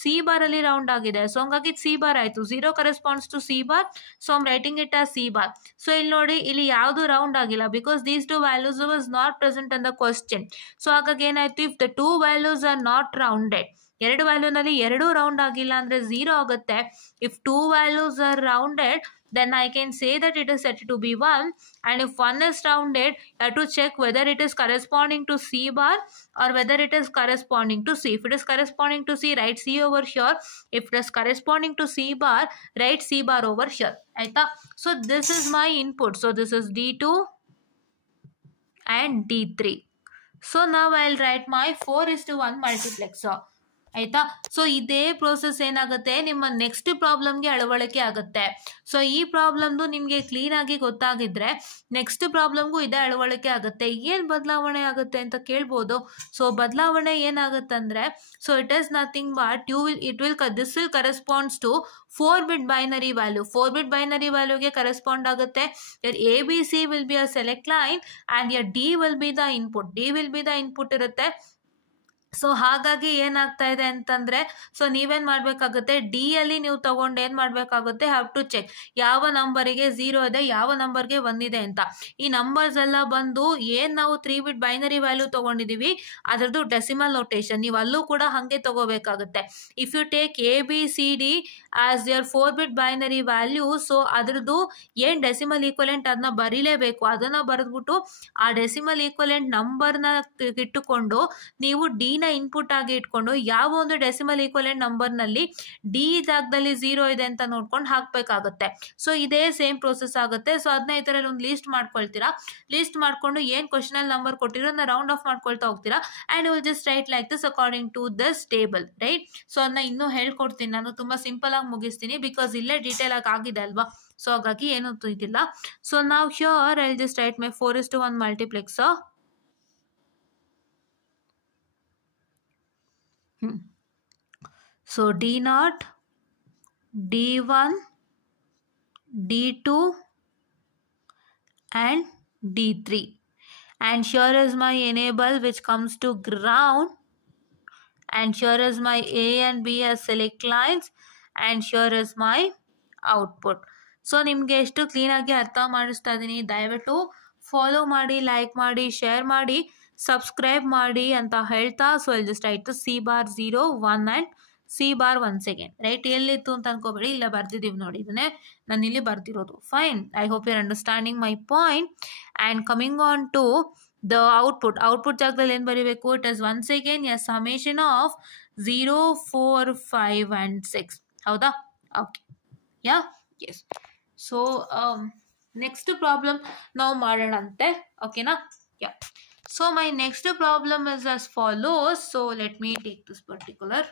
ಸಿ ಬಾರಲ್ಲಿ ರೌಂಡ್ ಆಗಿದೆ. ಸೊ ಹಂಗಾಗಿ ಸಿ ಬಾರ್ ಆಯಿತು. 0 corresponds to C bar, so I'm writing it as C bar. So ಇಲ್ಲಿ ನೋಡಿ, ಇಲ್ಲಿ ಯಾವುದು ರೌಂಡ್ ಆಗಿಲ್ಲ because these two values was not present in the question. So ಹಾಗಾಗಿ ಏನಾಯ್ತು, if the two values are not rounded, ಎರಡು ವ್ಯಾಲ್ಯೂನಲ್ಲಿ ಎರಡೂ ರೌಂಡ್ ಆಗಿಲ್ಲ ಅಂದರೆ 0 ಆಗುತ್ತೆ. If two values R rounded, then I can say that it is set to be 1, and if 1 is rounded, you have to check whether it is corresponding to C bar or whether it is corresponding to C. If it is corresponding to C, write C over here. If it is corresponding to C bar, write C bar over here. Aita? So this is my input. So this is D2 and D3. So now I'll write my 4:1 multiplexer. ಆಯಿತಾ. ಸೊ ಇದೇ ಪ್ರೋಸೆಸ್ ಏನಾಗುತ್ತೆ, ನಿಮ್ಮ ನೆಕ್ಸ್ಟ್ ಪ್ರಾಬ್ಲಮ್ಗೆ ಅಳವಡಿಕೆ ಆಗುತ್ತೆ. ಸೊ ಈ ಪ್ರಾಬ್ಲಮ್ದು ನಿಮಗೆ ಕ್ಲೀನಾಗಿ ಗೊತ್ತಾಗಿದ್ರೆ ನೆಕ್ಸ್ಟ್ ಪ್ರಾಬ್ಲಮ್ಗೂ ಇದೇ ಅಳವಡಿಕೆ ಆಗುತ್ತೆ. ಏನು ಬದಲಾವಣೆ ಆಗುತ್ತೆ ಅಂತ ಕೇಳ್ಬೋದು. ಸೊ ಬದಲಾವಣೆ ಏನಾಗುತ್ತಂದರೆ, so it is nothing but this will corresponds to 4-bit binary value. 4-bit binary ವ್ಯಾಲ್ಯೂಗೆ ಕರೆಸ್ಪಾಂಡ್ ಆಗುತ್ತೆ. A B C will be a select line and D will be the input. D will be the input ಇರುತ್ತೆ. So ಹಾಗಾಗಿ ಏನಾಗ್ತಾ ಇದೆ ಅಂತಂದರೆ, ಸೊ ನೀವೇನು ಮಾಡಬೇಕಾಗುತ್ತೆ, ಡಿ ಅಲ್ಲಿ ನೀವು ತೊಗೊಂಡು ಏನು ಮಾಡಬೇಕಾಗುತ್ತೆ, ಹ್ಯಾವ್ ಟು ಚೆಕ್ ಯಾವ ನಂಬರಿಗೆ 0 ಇದೆ, ಯಾವ ನಂಬರ್ಗೆ 1 ಇದೆ ಅಂತ. ಈ ನಂಬರ್ಸ್ ಎಲ್ಲ ಬಂದು ಏನು ನಾವು 3-bit ಬೈನರಿ ವ್ಯಾಲ್ಯೂ ತೊಗೊಂಡಿದ್ದೀವಿ ಅದರದ್ದು ಡೆಸಿಮಲ್ ನೊಟೇಷನ್, ನೀವು ಅಲ್ಲೂ ಕೂಡ ಹಾಗೆ ತೊಗೋಬೇಕಾಗುತ್ತೆ. If you take A B C D as your 4-bit binary value, so ಅದ್ರದ್ದು ಏನು ಡೆಸಿಮಲ್ ಈಕ್ವಲೆಂಟ್ ಅದನ್ನ ಬರೀಲೇಬೇಕು. ಅದನ್ನು ಬರೆದ್ಬಿಟ್ಟು ಆ ಡೆಸಿಮಲ್ ಈಕ್ವಲೆಂಟ್ ನಂಬರ್ನ ಇಟ್ಟುಕೊಂಡು ನೀವು ಡಿ ಇನ್ಪುಟ್ ಆಗಿ ಇಟ್ಕೊಂಡು ಯಾವ ಒಂದು ಡೆಸಿಮಲ್ ಈಕ್ವಲೆಂಟ್ ನಂಬರ್ನಲ್ಲಿ ಡಿ ಜಾಗದಲ್ಲಿ 0 ಇದೆ ಅಂತ ನೋಡ್ಕೊಂಡು ಹಾಕಬೇಕಾಗುತ್ತೆ. ಸೊ ಇದೇ ಸೇಮ್ ಪ್ರೋಸೆಸ್ ಆಗುತ್ತೆ. ಸೊ ಅದನ್ನ ಈ ಥರ ಒಂದು ಲೀಸ್ಟ್ ಮಾಡ್ಕೊಳ್ತೀರಾ. ಲೀಸ್ಟ್ ಮಾಡಿಕೊಂಡು ಏನು ಕ್ವಶನಲ್ಲಿ ನಂಬರ್ ಕೊಟ್ಟಿರೋ ಅದನ್ನ ರೌಂಡ್ ಆಫ್ ಮಾಡ್ಕೊಳ್ತಾ ಹೋಗ್ತೀರಾ. And will just write like this according to this table, right. So ಅದನ್ನ ಇನ್ನೂ ಹೇಳ್ಕೊಡ್ತೀನಿ ನಾನು, ತುಂಬ ಸಿಂಪಲ್ ಆಗಿ ಮುಗಿಸ್ತೀನಿ ಬಿಕಾಸ್ ಇಲ್ಲೇ ಡೀಟೇಲ್ ಆಗಿ ಆಗಿದೆ ಅಲ್ವಾ. ಸೊ ಹಾಗಾಗಿ ಏನೂ ಇದಿಲ್ಲ. ಸೊ ನಾವು here I just right my 4:1 multiplexer. So D0, D1, D2 and D3, and here is my enable which comes to ground, and here is my A and B as select lines, and here is my output. So ನಿಮಗೆ ಎಷ್ಟು ಕ್ಲೀನಾಗಿ ಅರ್ಥ ಮಾಡಿಸ್ತಾ ಇದ್ದೀನಿ. ದಯವಿಟ್ಟು ಫಾಲೋ ಮಾಡಿ, ಲೈಕ್ ಮಾಡಿ, ಶೇರ್ ಮಾಡಿ, ಸಬ್ಸ್ಕ್ರೈಬ್ ಮಾಡಿ ಅಂತ ಹೇಳ್ತಾ, ಸೊ ಇಲ್ಲಿ ಜಸ್ಟ್ ಆಯಿತು C bar 0, 1 and C bar once again, right. ಎಲ್ಲಿತ್ತು ಅಂತ ಅನ್ಕೋಬೇಡಿ, ಇಲ್ಲ ಬರ್ದಿದ್ದೀವಿ ನೋಡಿ, ಇದನ್ನೇ ನಾನು ಇಲ್ಲಿ ಬರ್ದಿರೋದು. Fine, I hope you are understanding my point. And coming on to the output ಜಾಗದಲ್ಲಿ ಏನು ಬರೀಬೇಕು, it is once again a summation of 0, 4, 5 and 6. ಹೌದಾ? Okay, yeah, yes. So next problem ನಾವು ಮಾಡೋಣಂತೆ, ಓಕೆನಾ? Yeah. So my next problem is as follows. So let me take this particular.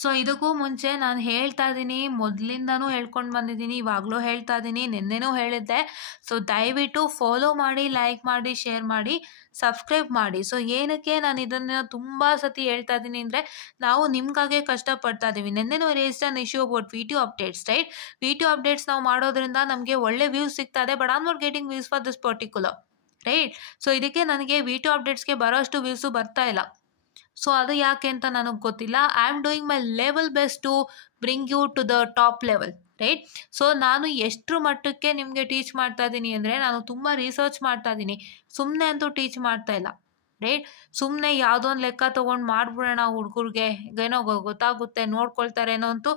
So ಇದಕ್ಕೂ ಮುಂಚೆ ನಾನು ಹೇಳ್ತಾ ಇದ್ದೀನಿ, ಮೊದಲಿಂದನೂ ಹೇಳ್ಕೊಂಡು ಬಂದಿದ್ದೀನಿ, ಇವಾಗಲೂ ಹೇಳ್ತಾ ಇದ್ದೀನಿ, ನಿನ್ನೆನೂ ಹೇಳಿದ್ದೆ. ಸೊ ದಯವಿಟ್ಟು ಫಾಲೋ ಮಾಡಿ, ಲೈಕ್ ಮಾಡಿ, ಶೇರ್ ಮಾಡಿ, ಸಬ್ಸ್ಕ್ರೈಬ್ ಮಾಡಿ. ಸೊ ಏನಕ್ಕೆ ನಾನು ಇದನ್ನು ತುಂಬ ಸತಿ ಹೇಳ್ತಾ ಇದ್ದೀನಿ ಅಂದರೆ, ನಾವು ನಿಮಗಾಗೆ ಕಷ್ಟಪಡ್ತಾ ಇದ್ದೀವಿ. ನಿನ್ನೆನೂ race an issue about video updates, right. Video updates ನಾವು ಮಾಡೋದ್ರಿಂದ ನಮಗೆ ಒಳ್ಳೆ ವ್ಯೂಸ್ ಸಿಗ್ತಾ ಇದೆ, but I am not getting views for this particular, right. So ಇದಕ್ಕೆ ನನಗೆ ವಿಡಿಯೋ ಅಪ್ಡೇಟ್ಸ್ಗೆ ಬರೋಷ್ಟು ವ್ಯೂಸು ಬರ್ತಾ ಇಲ್ಲ. ಸೊ ಅದು ಯಾಕೆ ಅಂತ ನನಗೆ ಗೊತ್ತಿಲ್ಲ. I am doing my level best to bring you to the top level, right. So ನಾನು ಎಷ್ಟರ ಮಟ್ಟಕ್ಕೆ ನಿಮಗೆ ಟೀಚ್ ಮಾಡ್ತಾ ಇದ್ದೀನಿ ಅಂದರೆ, ನಾನು ತುಂಬ ರಿಸರ್ಚ್ ಮಾಡ್ತಾ ಇದ್ದೀನಿ, ಸುಮ್ಮನೆ ಅಂತೂ ಟೀಚ್ ಮಾಡ್ತಾ ಇಲ್ಲ, ರೈಟ್. ಸುಮ್ಮನೆ ಯಾವುದೋ ಒಂದು ಲೆಕ್ಕ ತೊಗೊಂಡು ಮಾಡಿಬಿಡೋಣ, ಹುಡುಗರಿಗೆ ಏನೋ ಗೊತ್ತಾಗುತ್ತೆ, ನೋಡ್ಕೊಳ್ತಾರೇನೋ ಅಂತೂ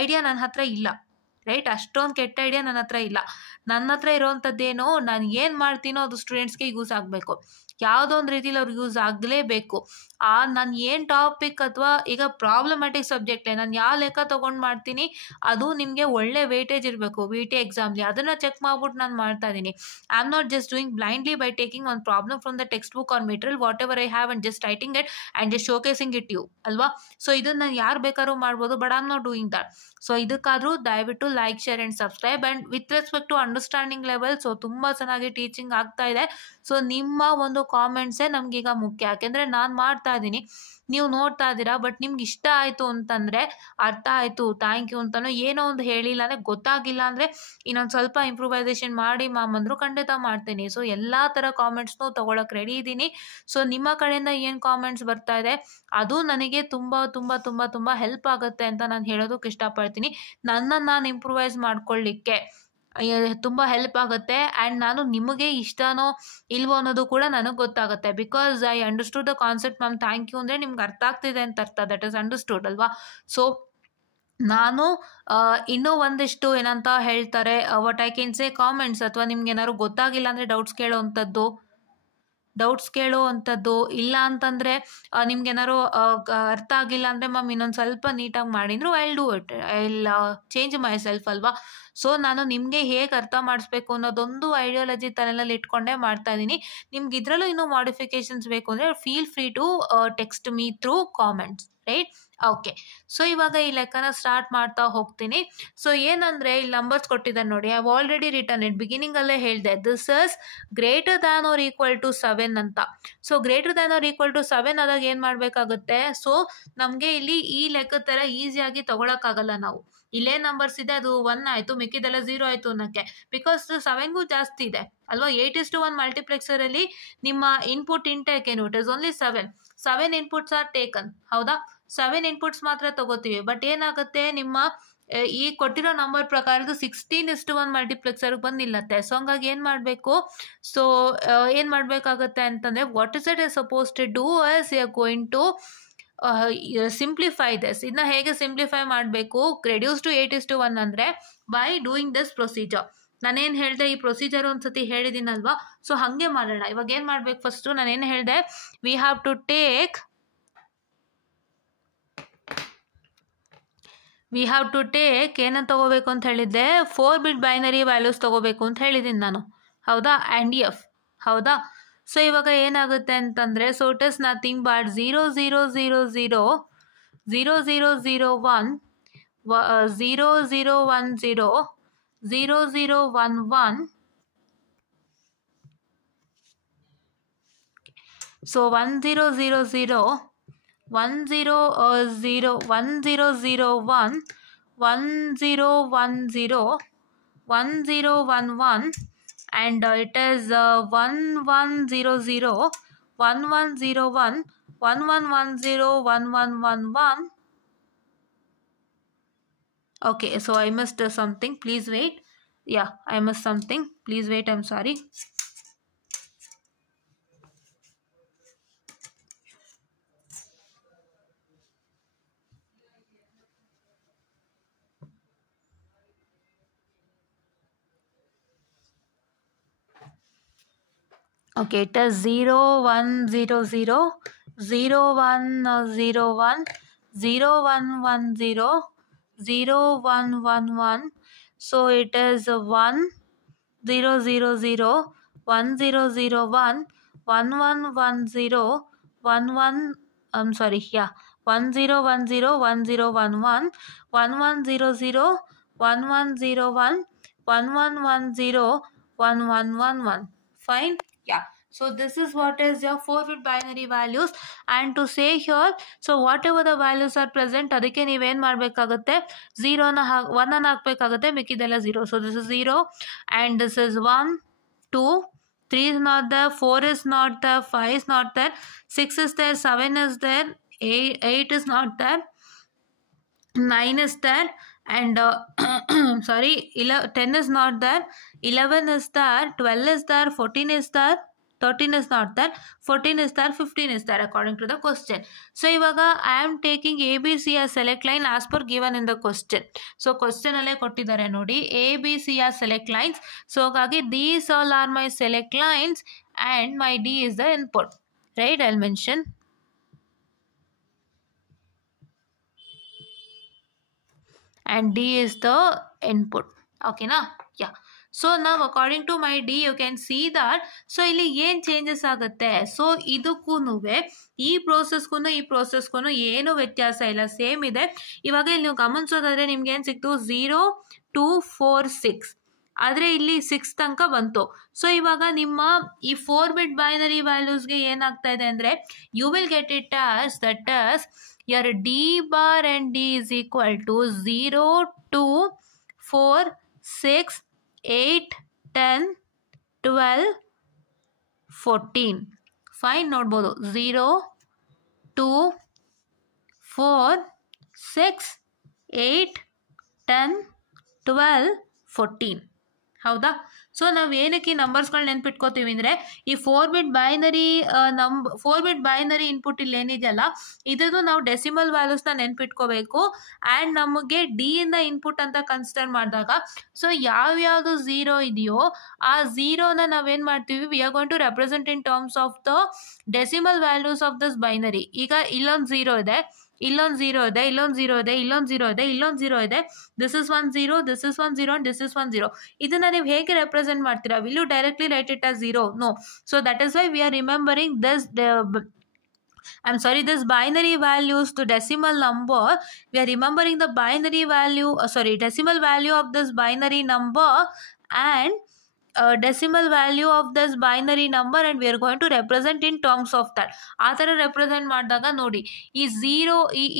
ಐಡಿಯಾ ನನ್ನ ಹತ್ರ ಇಲ್ಲ, ರೈಟ್. ಅಷ್ಟೊಂದು ಕೆಟ್ಟ ಐಡಿಯಾ ನನ್ನ ಹತ್ರ ಇಲ್ಲ. ನನ್ನ ಹತ್ರ ಇರೋವಂಥದ್ದೇನೋ, ನಾನು ಏನು ಮಾಡ್ತೀನೋ ಅದು ಸ್ಟೂಡೆಂಟ್ಸ್ಗೆ ಯೂಸ್ ಆಗಬೇಕು, ಯಾವುದೋ ಒಂದು ರೀತಿಲಿ ಅವ್ರಿಗೆ ಯೂಸ್ ಆಗಲೇಬೇಕು. ನಾನು ಏನು ಟಾಪಿಕ್ ಅಥವಾ ಈಗ ಪ್ರಾಬ್ಲಮ್ಯಾಟಿಕ್ ಸಬ್ಜೆಕ್ಟೇ, ನಾನು ಯಾವ ಲೆಕ್ಕ ತೊಗೊಂಡು ಮಾಡ್ತೀನಿ ಅದು ನಿಮಗೆ ಒಳ್ಳೆ ವೇಟೇಜ್ ಇರಬೇಕು ವಿ ಟಿ ಎಕ್ಸಾಮ್ಲಿ. ಅದನ್ನು ಚೆಕ್ ಮಾಡ್ಬಿಟ್ಟು ನಾನು ಮಾಡ್ತಾ ಇದ್ದೀನಿ. I am not just doing blindly by taking ಒಂದು problem from the textbook or material whatever I have and just writing it and just showcasing it you, ಅಲ್ವಾ. ಸೊ ಇದನ್ನು ಯಾರು ಬೇಕಾದ್ರೂ ಮಾಡ್ಬೋದು, but I am not doing that. So ಇದಕ್ಕಾದರೂ ದಯವಿಟ್ಟು like, share and subscribe. And with respect to understanding level, so ತುಂಬ ಚೆನ್ನಾಗಿ ಟೀಚಿಂಗ್ ಆಗ್ತಾ ಇದೆ. ಸೊ ನಿಮ್ಮ ಒಂದು ಕಾಮೆಂಟ್ಸೇ ನಮಗೀಗ ಮುಖ್ಯ. ಯಾಕೆಂದರೆ ನಾನು ಮಾಡ್ತಾ ಇದ್ದೀನಿ, ನೀವು ನೋಡ್ತಾ ಇದ್ದೀರಾ. ಬಟ್ ನಿಮ್ಗೆ ಇಷ್ಟ ಆಯಿತು ಅಂತಂದರೆ, ಅರ್ಥ ಆಯಿತು, ಥ್ಯಾಂಕ್ ಯು ಅಂತಲೋ ಏನೋ ಒಂದು ಹೇಳಿಲ್ಲ ಅಂದರೆ, ಗೊತ್ತಾಗಿಲ್ಲ ಅಂದರೆ ಇನ್ನೊಂದು ಸ್ವಲ್ಪ ಇಂಪ್ರೂವೈಸೇಷನ್ ಮಾಡಿ ಮ್ಯಾಮ್ ಅಂದರು, ಖಂಡಿತ ಮಾಡ್ತೀನಿ. ಸೊ ಎಲ್ಲ ಥರ ಕಾಮೆಂಟ್ಸ್ನೂ ತೊಗೊಳಕ್ಕೆ ರೆಡಿ ಇದ್ದೀನಿ. ಸೊ ನಿಮ್ಮ ಕಡೆಯಿಂದ ಏನು ಕಾಮೆಂಟ್ಸ್ ಬರ್ತಾ ಇದೆ ಅದು ನನಗೆ ತುಂಬ ತುಂಬ ತುಂಬ ತುಂಬ ಹೆಲ್ಪ್ ಆಗುತ್ತೆ ಅಂತ ನಾನು ಹೇಳೋದಕ್ಕೆ ಇಷ್ಟಪಡ್ತೀನಿ. ನನ್ನನ್ನು ನಾನು ಇಂಪ್ರೂವೈಸ್ ಮಾಡ್ಕೊಳ್ಳಿಕ್ಕೆ ತುಂಬ ಹೆಲ್ಪ್ ಆಗುತ್ತೆ. ಆ್ಯಂಡ್ ನಾನು ನಿಮಗೆ ಇಷ್ಟನೋ ಇಲ್ವೋ ಅನ್ನೋದು ಕೂಡ ನನಗೆ ಗೊತ್ತಾಗುತ್ತೆ. Because I understood the concept ma'am, thank you ಅಂದರೆ ನಿಮ್ಗೆ ಅರ್ಥ ಆಗ್ತಿದೆ ಅಂತ ಅರ್ಥ, ದಟ್ ಇಸ್ ಅಂಡರ್ಸ್ಟುಡ್ ಅಲ್ವಾ. ಸೊ ನಾನು ಇನ್ನೂ ಒಂದಿಷ್ಟು ಏನಂತ ಹೇಳ್ತಾರೆ, what I can say comments, ಅಥವಾ ನಿಮ್ಗೆ ಏನಾದ್ರು ಗೊತ್ತಾಗಿಲ್ಲ ಅಂದರೆ ಡೌಟ್ಸ್ ಕೇಳೋ ಅಂಥದ್ದು ಇಲ್ಲ ಅಂತಂದರೆ, ನಿಮ್ಗೇನಾದ್ರು ಅರ್ಥ ಆಗಿಲ್ಲ ಅಂದರೆ ಮ್ಯಾಮ್ ಇನ್ನೊಂದು ಸ್ವಲ್ಪ ನೀಟಾಗಿ ಮಾಡಿದ್ರು I will do it, I will change my self ಅಲ್ವಾ. ಸೊ ನಾನು ನಿಮಗೆ ಹೇಗೆ ಅರ್ಥ ಮಾಡಿಸ್ಬೇಕು ಅನ್ನೋದೊಂದು ಐಡಿಯಾಲಜಿ ತಲೆಯಲ್ಲಿ ಇಟ್ಕೊಂಡೇ ಮಾಡ್ತಾ ಇದ್ದೀನಿ. ನಿಮ್ಗೆ ಇದರಲ್ಲೂ ಇನ್ನೂ ಮಾಡಿಫಿಕೇಷನ್ಸ್ ಬೇಕು ಅಂದರೆ feel free to text me through comments, right. Okay, so ಇವಾಗ ಈ ಲೆಕ್ಕನ ಸ್ಟಾರ್ಟ್ ಮಾಡ್ತಾ ಹೋಗ್ತೀನಿ. ಸೊ ಏನಂದರೆ ಇಲ್ಲಿ ನಂಬರ್ಸ್ ಕೊಟ್ಟಿದ್ದಾರೆ ನೋಡಿ, I have already return it, ಬಿಗಿನಿಂಗಲ್ಲೇ ಹೇಳಿದೆ, this is greater than or equal to 7 ಅಂತ. So greater than or equal to 7 ಆದಾಗ ಏನು ಮಾಡಬೇಕಾಗುತ್ತೆ, ಸೊ ನಮಗೆ ಇಲ್ಲಿ ಈ ಲೆಕ್ಕದ ಥರ ಈಸಿಯಾಗಿ ತೊಗೊಳಕ್ಕಾಗಲ್ಲ ನಾವು. ಇಲ್ಲೇ ನಂಬರ್ಸ್ ಇದೆ, ಅದು 1 ಆಯಿತು, ಮಿಕ್ಕಿದೆಲ್ಲ 0 ಆಯಿತು ಅನ್ನೋಕ್ಕೆ, ಬಿಕಾಸ್ 7ಗೂ ಜಾಸ್ತಿ ಇದೆ ಅಲ್ವಾ. 8:1 ಮಲ್ಟಿಪ್ಲೆಕ್ಸರಲ್ಲಿ ನಿಮ್ಮ ಇನ್ಪುಟ್ ಇಂಟೇಕ್ ಏನು, it is only 7 inputs are taken, ಹೌದಾ. 7 ಇನ್ಪುಟ್ಸ್ ಮಾತ್ರ ತಗೋತೀವಿ. ಬಟ್ ಏನಾಗುತ್ತೆ, ನಿಮ್ಮ ಈ ಕೊಟ್ಟಿರೋ ನಂಬರ್ ಪ್ರಕಾರದ 16:1 ಮಲ್ಟಿಪ್ಲೆಕ್ಸರ್ಗೆ ಬಂದಿಲ್ಲತ್ತೆ. ಸೊ ಹಂಗಾಗಿ ಏನು ಮಾಡಬೇಕು, ಸೊ ಏನು ಮಾಡಬೇಕಾಗತ್ತೆ ಅಂತಂದರೆ, what is it is suppose to do as you are going to simplify this. ಇದನ್ನ ಹೇಗೆ ಸಿಂಪ್ಲಿಫೈ ಮಾಡಬೇಕು, ರೆಡ್ಯೂಸ್ ಟು 8:1 ಅಂದರೆ ಬೈ ಡೂಯಿಂಗ್ ದಿಸ್ ಪ್ರೊಸೀಜರ್. ನಾನೇನು ಹೇಳಿದೆ, ಈ ಪ್ರೊಸೀಜರ್ ಒಂದ್ಸತಿ ಹೇಳಿದ್ದೀನಲ್ವಾ. ಸೊ ಹಾಗೆ ಮಾಡೋಣ. ಇವಾಗ ಏನು ಮಾಡಬೇಕು, ಫಸ್ಟು ನಾನೇನು ಹೇಳಿದೆ, ವಿ ಹ್ಯಾವ್ ಟು ಟೇಕ್ ಏನಂತ ತಗೋಬೇಕು ಅಂತ ಹೇಳಿದ್ದೆ, 4-bit ಬೈನರಿ ವ್ಯಾಲ್ಯೂಸ್ ತಗೋಬೇಕು ಅಂತ ಹೇಳಿದ್ದೀನಿ ನಾನು, ಹೌದಾ. ಆ್ಯಂಡ್ ಎಫ್, ಹೌದಾ. ಸೊ ಇವಾಗ ಏನಾಗುತ್ತೆ ಅಂತಂದರೆ, so it is nothing but 0 0 0 0 0 0 0 1 0 0 1 0 0 0 1 1. ಸೊ 1 0 0 0 1 0 0 1 0 0 1 1 0 1 0 1 0 1 1 and it is 1 1 0 0 1 1 0 1 1 1 1 0 1 1 1 1. Okay, so I missed something, please wait. Yeah, I missed something, please wait, I'm sorry. Okay, it is 0 1 0 0 0 1 0 1 0 1 1 0 0 1 1 1. So it is 1 0 0 0 1 0 0 1 1 1 1 0 1 1. I'm sorry, yeah, 1 0 1 0 1 0 1 1 1 1 0 0 1 1 0 1 1 1 1 0 1 1 1 1. Fine. Yeah, so this is what is your 4-bit binary values. And to say here, so whatever the values are present, ಅದಕ್ಕೆ ನೀವೇನು ಮಾಡಬೇಕಾಗುತ್ತೆ, 0ನ 1ಅನ್ನು ಹಾಕಬೇಕಾಗುತ್ತೆ, ಮಿಕ್ಕಿದೆಲ್ಲ 0. So this is 0 and this is 1 2 3 is not there, 4 is not there, 5 is not there, 6 is there, 7 is there, 8 is not there, 9 is there, and sorry, 10 is not there, 11 is there, 12 is there, 14 is there, 13 is not there, 14 is there, 15 is there according to the question. So ivaga I am taking ABC as select line as per given in the question. So question alle kottidare nodi, ABC as select lines. So hagagi these all are my select lines and my D is the input, right. I'll mention, and D is the input. Okay na, yeah. So now according to my D you can see that, so ಇಲ್ಲಿ ಏನು ಚೇಂಜಸ್ ಆಗುತ್ತೆ, ಸೊ ಇದಕ್ಕೂ ಈ ಪ್ರೋಸೆಸ್ಗೂ ಏನು ವ್ಯತ್ಯಾಸ ಇಲ್ಲ, ಸೇಮ್ ಇದೆ. ಇವಾಗ ಇಲ್ಲಿ ನೀವು ಗಮನಿಸೋದಾದ್ರೆ ನಿಮ್ಗೆ ಏನು ಸಿಕ್ತು, 0 2 4 6 ಆದರೆ ಇಲ್ಲಿ 6 ತನಕ ಬಂತು. ಸೊ ಇವಾಗ ನಿಮ್ಮ ಈ 4 ಬಿಟ್ ಬೈನರಿ ವ್ಯಾಲ್ಯೂಸ್ಗೆ ಏನಾಗ್ತಾ ಇದೆ ಅಂದರೆ you will get it as that as your d bar and d is equal to 0 2 4 6 8 10 12 14. ಫೈನ್ ನೋಡ್ಬೋದು 0 2 4 6 8 10 12 14. ಹೌದಾ? ಸೊ ನಾವು ಏನಕ್ಕೆ ಈ ನಂಬರ್ಸ್ಗಳು ನೆನ್ಪಿಟ್ಕೋತೀವಿ ಅಂದರೆ ಈ 4 ಬಿಟ್ ಬೈನರಿ ಇನ್ಪುಟ್ ಇಲ್ಲಿ ಏನಿದೆಯಲ್ಲ ಇದನ್ನು ನಾವು ಡೆಸಿಮಲ್ ವ್ಯಾಲ್ಯೂಸ್ನ ನೆನ್ಪಿಟ್ಕೋಬೇಕು. ಆ್ಯಂಡ್ ನಮಗೆ ಡಿ ಇಂದ ಇನ್ಪುಟ್ ಅಂತ ಕನ್ಸಿಡರ್ ಮಾಡಿದಾಗ ಸೊ ಯಾವ್ಯಾವುದು ಝೀರೋ ಇದೆಯೋ ಆ ಝೀರೋನ ನಾವೇನು ಮಾಡ್ತೀವಿ, we are going to represent in terms of the decimal values of this binary. ಈಗ ಇಲ್ಲೊಂದು ಝೀರೋ ಇದೆ, ಇಲ್ಲೊಂದು ಝೀರೋ ಇದೆ, ಇಲ್ಲೊಂದು ಝೀರೋ ಇದೆ, ಇಲ್ಲೊಂದು ಝೀರೋ ಇದೆ, ಇಲ್ಲೊಂದು ಝೀರೋ ಇದೆ, this is 1 0, this is 1 0 and this is 1 0. ಇದನ್ನ ನೀವು ಹೇಗೆ ರೆಪ್ರೆಸೆಂಟ್ ಮಾಡ್ತೀರಾ? Will you directly write it as 0? No. So that is why we are remembering this this binary values to decimal number. We are remembering the binary value, decimal value of this binary number and decimal value of this binary number, and we are going to represent in terms of that. ಆ ಥರ ರೆಪ್ರೆಸೆಂಟ್ ಮಾಡಿದಾಗ ನೋಡಿ ಈ ಝೀರೋ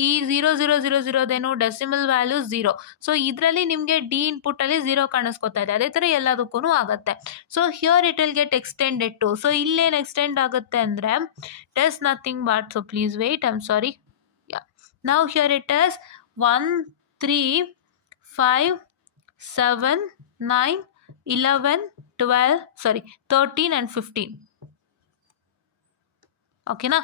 ಈ 0 0 0 0 ದೇನು decimal value 0. ಸೊ ಇದರಲ್ಲಿ ನಿಮಗೆ ಡಿ ಇನ್ಪುಟ್ಟಲ್ಲಿ 0 ಕಾಣಿಸ್ಕೊತಾ ಇದೆ. ಅದೇ ಥರ ಎಲ್ಲದಕ್ಕೂ ಆಗುತ್ತೆ. So here it will get extended to. So ಇಲ್ಲೇನು ಎಕ್ಸ್ಟೆಂಡ್ ಆಗುತ್ತೆ ಅಂದರೆ it is nothing but, so please wait, I am sorry. Now here it is 1 3 5 7 9 11 12 13 and 15. ಓಕೆನಾ?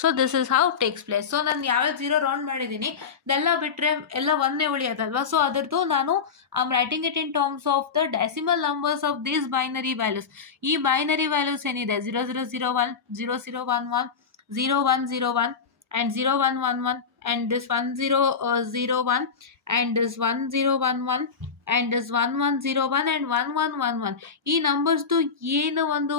So this is how takes place. So ನಾನು ಯಾವ್ಯಾವ 0 ರೌಂಡ್ ಮಾಡಿದ್ದೀನಿ ಇದೆಲ್ಲ ಬಿಟ್ಟರೆ ಎಲ್ಲ ಒಂದೇ ಉಳಿಯೋದಲ್ವಾ. ಸೊ ಅದರದ್ದು ನಾನು I am writing it in terms of the decimal numbers of these binary values. ಈ ಬೈನರಿ ವ್ಯಾಲ್ಯೂಸ್ ಏನಿದೆ 0 0 0 1 0 0 1 1 0 1 0 1 and 0 1 1 1 and this 1 0 0 1 and this 1 0 1 1 and this 1 1 0 1 and 1 1 1 1. ಈ ನಂಬರ್ಸ್ದು ಏನು ಒಂದು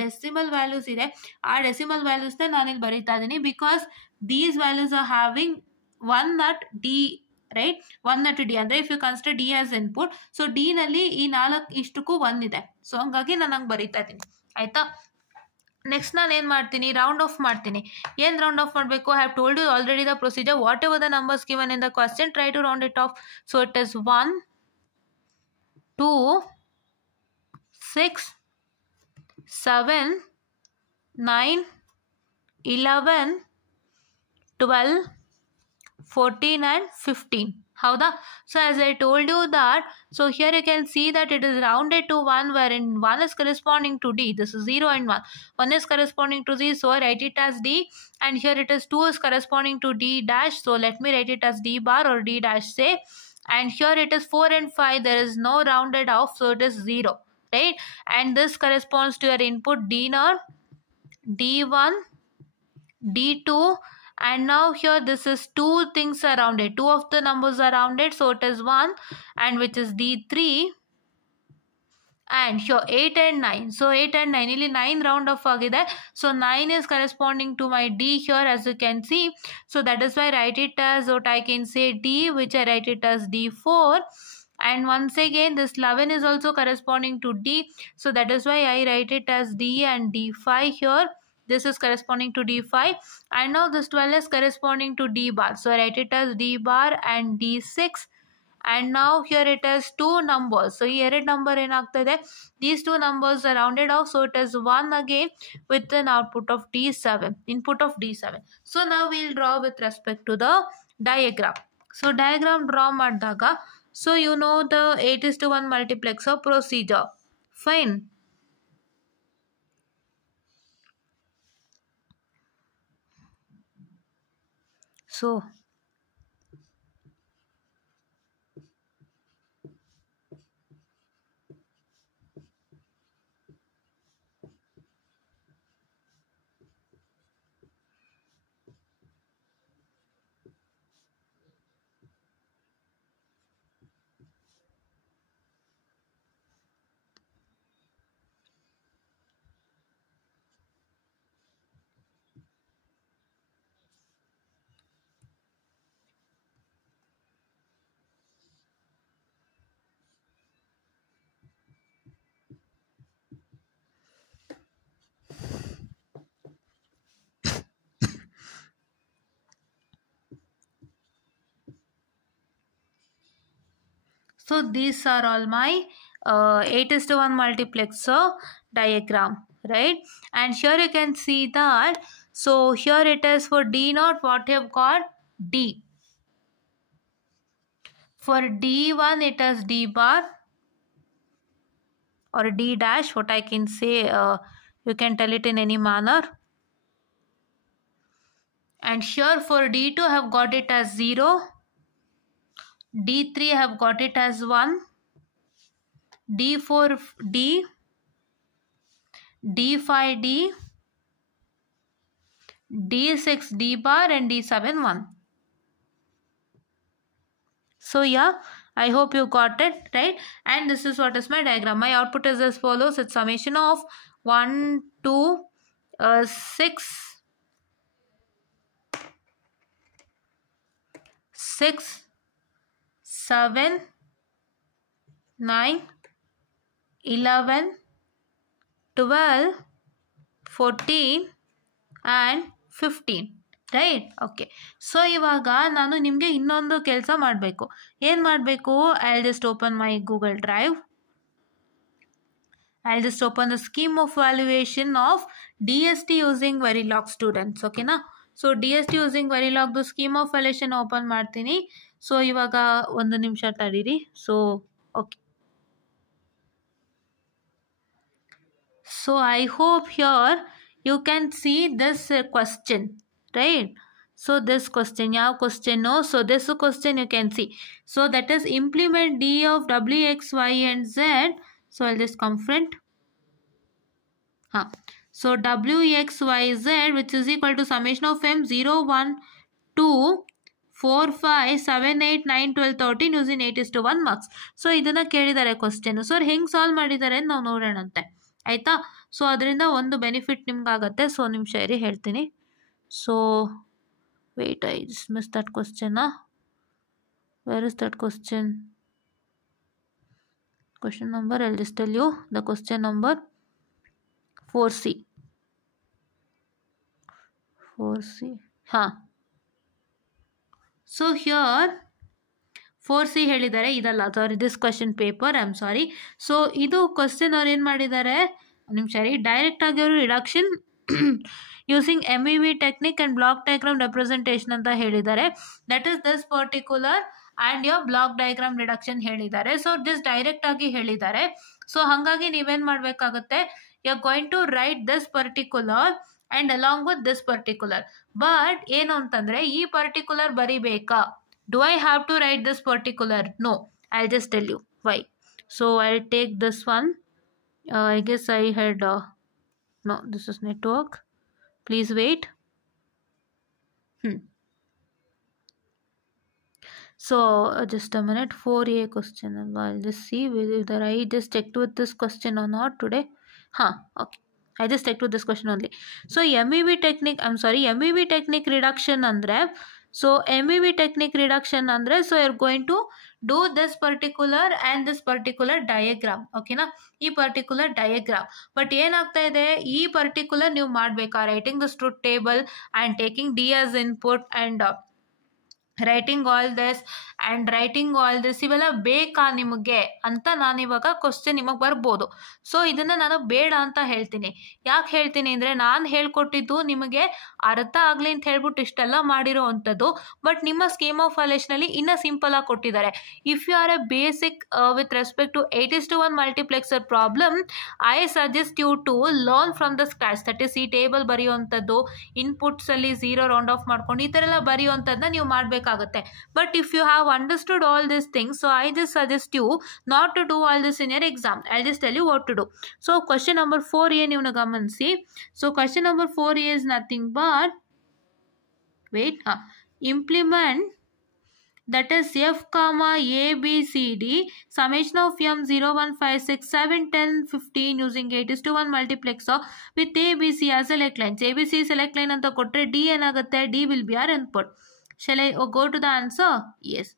ಡೆಸಿಮಲ್ ವ್ಯಾಲ್ಯೂಸ್ ಇದೆ ಆ ಡೆಸಿಮಲ್ ವ್ಯಾಲ್ಯೂಸ್ನ ನಾನಿಲ್ಲಿ ಬರೀತಾ ಇದ್ದೀನಿ. Because these values are having 1 at d, right? 1 at d ಅಂದರೆ if you consider D as input, so ಡಿನಲ್ಲಿ ಈ 4 ಇಷ್ಟಕ್ಕೂ 1 ಇದೆ. ಸೊ ಹಂಗಾಗಿ ನಾನು ಹಂಗೆ ಬರೀತಾ ಇದ್ದೀನಿ. ಆಯಿತಾ? ನೆಕ್ಸ್ಟ್ ನಾನು ಏನು ಮಾಡ್ತೀನಿ, ರೌಂಡ್ ಆಫ್ ಮಾಡ್ತೀನಿ. ಏನು ರೌಂಡ್ ಆಫ್ ಮಾಡಬೇಕು? I have told you already the procedure. Whatever the numbers given in the question, try to round it off. So it is 1 2 6 7 9 11 12 14 and 15. ಹೌದಾ? So as I told you that, so here you can see that it is rounded to 1 wherein 1 is corresponding to d. This is 0 and 1. 1 is corresponding to d, so I write it as d, and here it is 2 is corresponding to d dash, so let me write it as d bar or d dash, say. And here it is 4 and 5, there is no rounded off, so it is 0, right? And this corresponds to your input d0, d1, d2, and now here this is 2 things are rounded, 2 of the numbers are rounded, so it is 1, and which is d3, and here 8 and 9. So 8 and 9, ಇಲ್ಲಿ 9 round off ಆಗಿದೆ. So 9 is corresponding to my d here, as you can see. So that is why I write it as what I can say d, which I write it as d4. And once again this 11 is also corresponding to d. So that is why I write it as d and d5 here. This is corresponding to d5. And now this 12 is corresponding to d bar. So I write it as d bar and d6. And now here it has 2 numbers. So here number ಏನಾಗ್ತದೆ, these 2 numbers are rounded off, so it is 1 again with an output of d7, input of d7. So now we'll draw with respect to the diagram. So diagram draw ಮಾಡಿದಾಗ, so you know the 8:1 multiplexer procedure. Fine. So So these are all my 8:1 multiplexer diagram, right? And here you can see that, so here it is for D naught, what you have got? D. For D1 it is D bar or D dash, what I can say, you can tell it in any manner. And here for D2 I have got it as 0, D3 I have got it as 1, D4 D, D5 D, D6 D bar, and D7 1. So yeah, I hope you got it, right? And this is what is my diagram. My output is as follows. It's summation of 1, 2, 6, 7, 9, 11, 12, 14 and 15, right? Okay, so ಇವಾಗ ನಾನು ನಿಮಗೆ ಇನ್ನೊಂದು ಕೆಲಸ ಮಾಡಬೇಕು. ಏನು ಮಾಡಬೇಕು? I will just open my Google drive. I'll just open the scheme of valuation of DST using Verilog students. ಓಕೆನಾ? So DST using Verilog scheme of valuation open ಮಾಡ್ತೀನಿ. ಸೊ ಇವಾಗ ಒಂದು ನಿಮಿಷ ತಡೀರಿ. So okay, so I hope here you can see this question, right? So this question, yeah, question, no, so this question you can see. So that is implement D of W, X, Y and Z. So I'll just come front. So W, X, Y, Z, which is equal to summation of M 0, 1, 2, 4, 5, 7, 8, 9, 12, 13 using 8:1 marks. So ಇದನ್ನ ಕೇಳಿದ್ದಾರೆ question. So ಹೆಂಗೆ ಸಾಲ್ವ್ ಮಾಡಿದ್ದಾರೆ ಅಂತ ನಾವು ನೋಡೋಣಂತೆ, ಆಯಿತಾ? ಸೊ ಅದರಿಂದ ಒಂದು ಬೆನಿಫಿಟ್ ನಿಮ್ಗಾಗತ್ತೆ. ಸೊ ನಿಮಿಷ ಇರಿ, ಹೇಳ್ತೀನಿ. So wait, I just miss that question. Where is that question? Question number, I just tell you the question number 4C. 4C, ಹಾಂ. ಸೊ ಹಿಯರ್ 4C ಹೇಳಿದ್ದಾರೆ, ಇದಲ್ಲ, sorry, this question paper, I am sorry. So ಇದು question ಅವ್ರು ಏನು ಮಾಡಿದ್ದಾರೆ, ನಿಮಿಷ ರೀ, direct ಆಗಿ ಅವರು reduction using MEV technique and block diagram representation ಅಂತ ಹೇಳಿದ್ದಾರೆ. That is this particular and your block diagram reduction ಹೇಳಿದ್ದಾರೆ. ಸೊ ದಿಸ್ ಡೈರೆಕ್ಟ್ ಆಗಿ ಹೇಳಿದ್ದಾರೆ. ಸೊ ಹಾಗಾಗಿ ನೀವೇನು ಮಾಡಬೇಕಾಗುತ್ತೆ, you are going to write this particular and along with this particular. But ಏನು ಅಂತಂದರೆ, ಈ ಪರ್ಟಿಕ್ಯುಲರ್ ಬರಿಬೇಕಾ? Do I have to write this particular? No, I'll just tell you why. So I'll take this one. I guess I had no, this is network. Please wait. So just a minute. 4A question. I'll just see whether I just checked with this question or not today. Okay. I just checked with this question only. So MEV technique, I'm sorry, MEV technique reduction andre. So MEV technique reduction andre, so you're going to do this particular and this particular diagram. Okay na, ee particular diagram. But ಏನಾಗ್ತಾ ಇದೆ, ಈ ಪರ್ಟಿಕ್ಯುಲರ್ ನೀವು ಮಾಡಬೇಕಾ, writing the truth table and taking D as input and writing all this ಇವೆಲ್ಲ ಬೇಕಾ ನಿಮಗೆ ಅಂತ ನಾನಿವಾಗ ಕ್ವಶನ್ ನಿಮಗೆ ಬರ್ಬೋದು. ಸೊ ಇದನ್ನು ನಾನು ಬೇಡ ಅಂತ ಹೇಳ್ತೀನಿ. ಯಾಕೆ ಹೇಳ್ತೀನಿ ಅಂದರೆ, ನಾನು ಹೇಳ್ಕೊಟ್ಟಿದ್ದು ನಿಮಗೆ ಅರ್ಥ ಆಗಲಿ ಅಂತ ಹೇಳ್ಬಿಟ್ಟು ಇಷ್ಟೆಲ್ಲ ಮಾಡಿರೋ ಅಂಥದ್ದು. ಬಟ್ ನಿಮ್ಮ ಸ್ಕೀಮ್ ಆಫ್ ವ್ಯಾಲ್ಯೂಷನಲ್ಲಿ ಇನ್ನೂ ಸಿಂಪಲಾಗಿ ಕೊಟ್ಟಿದ್ದಾರೆ. If you are a basic with respect to 8:1 multiplexer problem, I suggest you to learn from the scratch. That is ಈ ಟೇಬಲ್ ಬರೆಯುವಂಥದ್ದು, ಇನ್ಪುಟ್ಸಲ್ಲಿ 0 ರೌಂಡ್ ಆಫ್ ಮಾಡ್ಕೊಂಡು ಈ ಥರ ಎಲ್ಲ ಬರೆಯುವಂಥದ್ದನ್ನ ನೀವು ಮಾಡಬೇಕಾಗುತ್ತೆ. But if you have understood all these things, so I just suggest you not to do all this in your exam. I'll just tell you what to do. So question number 4A ನೀವು ಗಮನಿಸಿ. So question number 4A is nothing but implement, that is F comma A B C D summation of M 0 1 5 6 7 10 15 using 8:1 multiplexer with ABC as select lines. ABC select line ಅಂತ ಕೊಟ್ಟರೆ D ಏನಾಗುತ್ತೆ, D will be our input. Shall I go to the answer? Yes.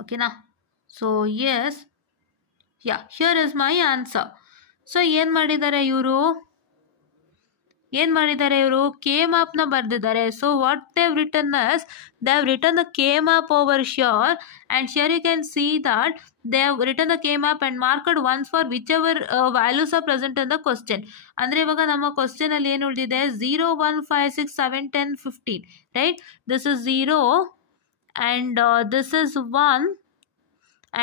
Okay na. So yes, yeah, here is my answer. So ಏನು ಮಾಡಿದ್ದಾರೆ ಇವರು, ಏನು ಮಾಡಿದ್ದಾರೆ ಇವರು K ಮ್ಯಾಪ್ನ ಬರೆದಿದ್ದಾರೆ. So what they have written as they have written the K map over sure and sure you can see that they have written the K map and marked ones for whichever values are present in the question. ಅಂದರೆ ಇವಾಗ ನಮ್ಮ ಕ್ವಶನಲ್ಲಿ ಏನು ಉಳಿದಿದೆ 0 1 5 6 7 10 15 right. This is 0 and this is 1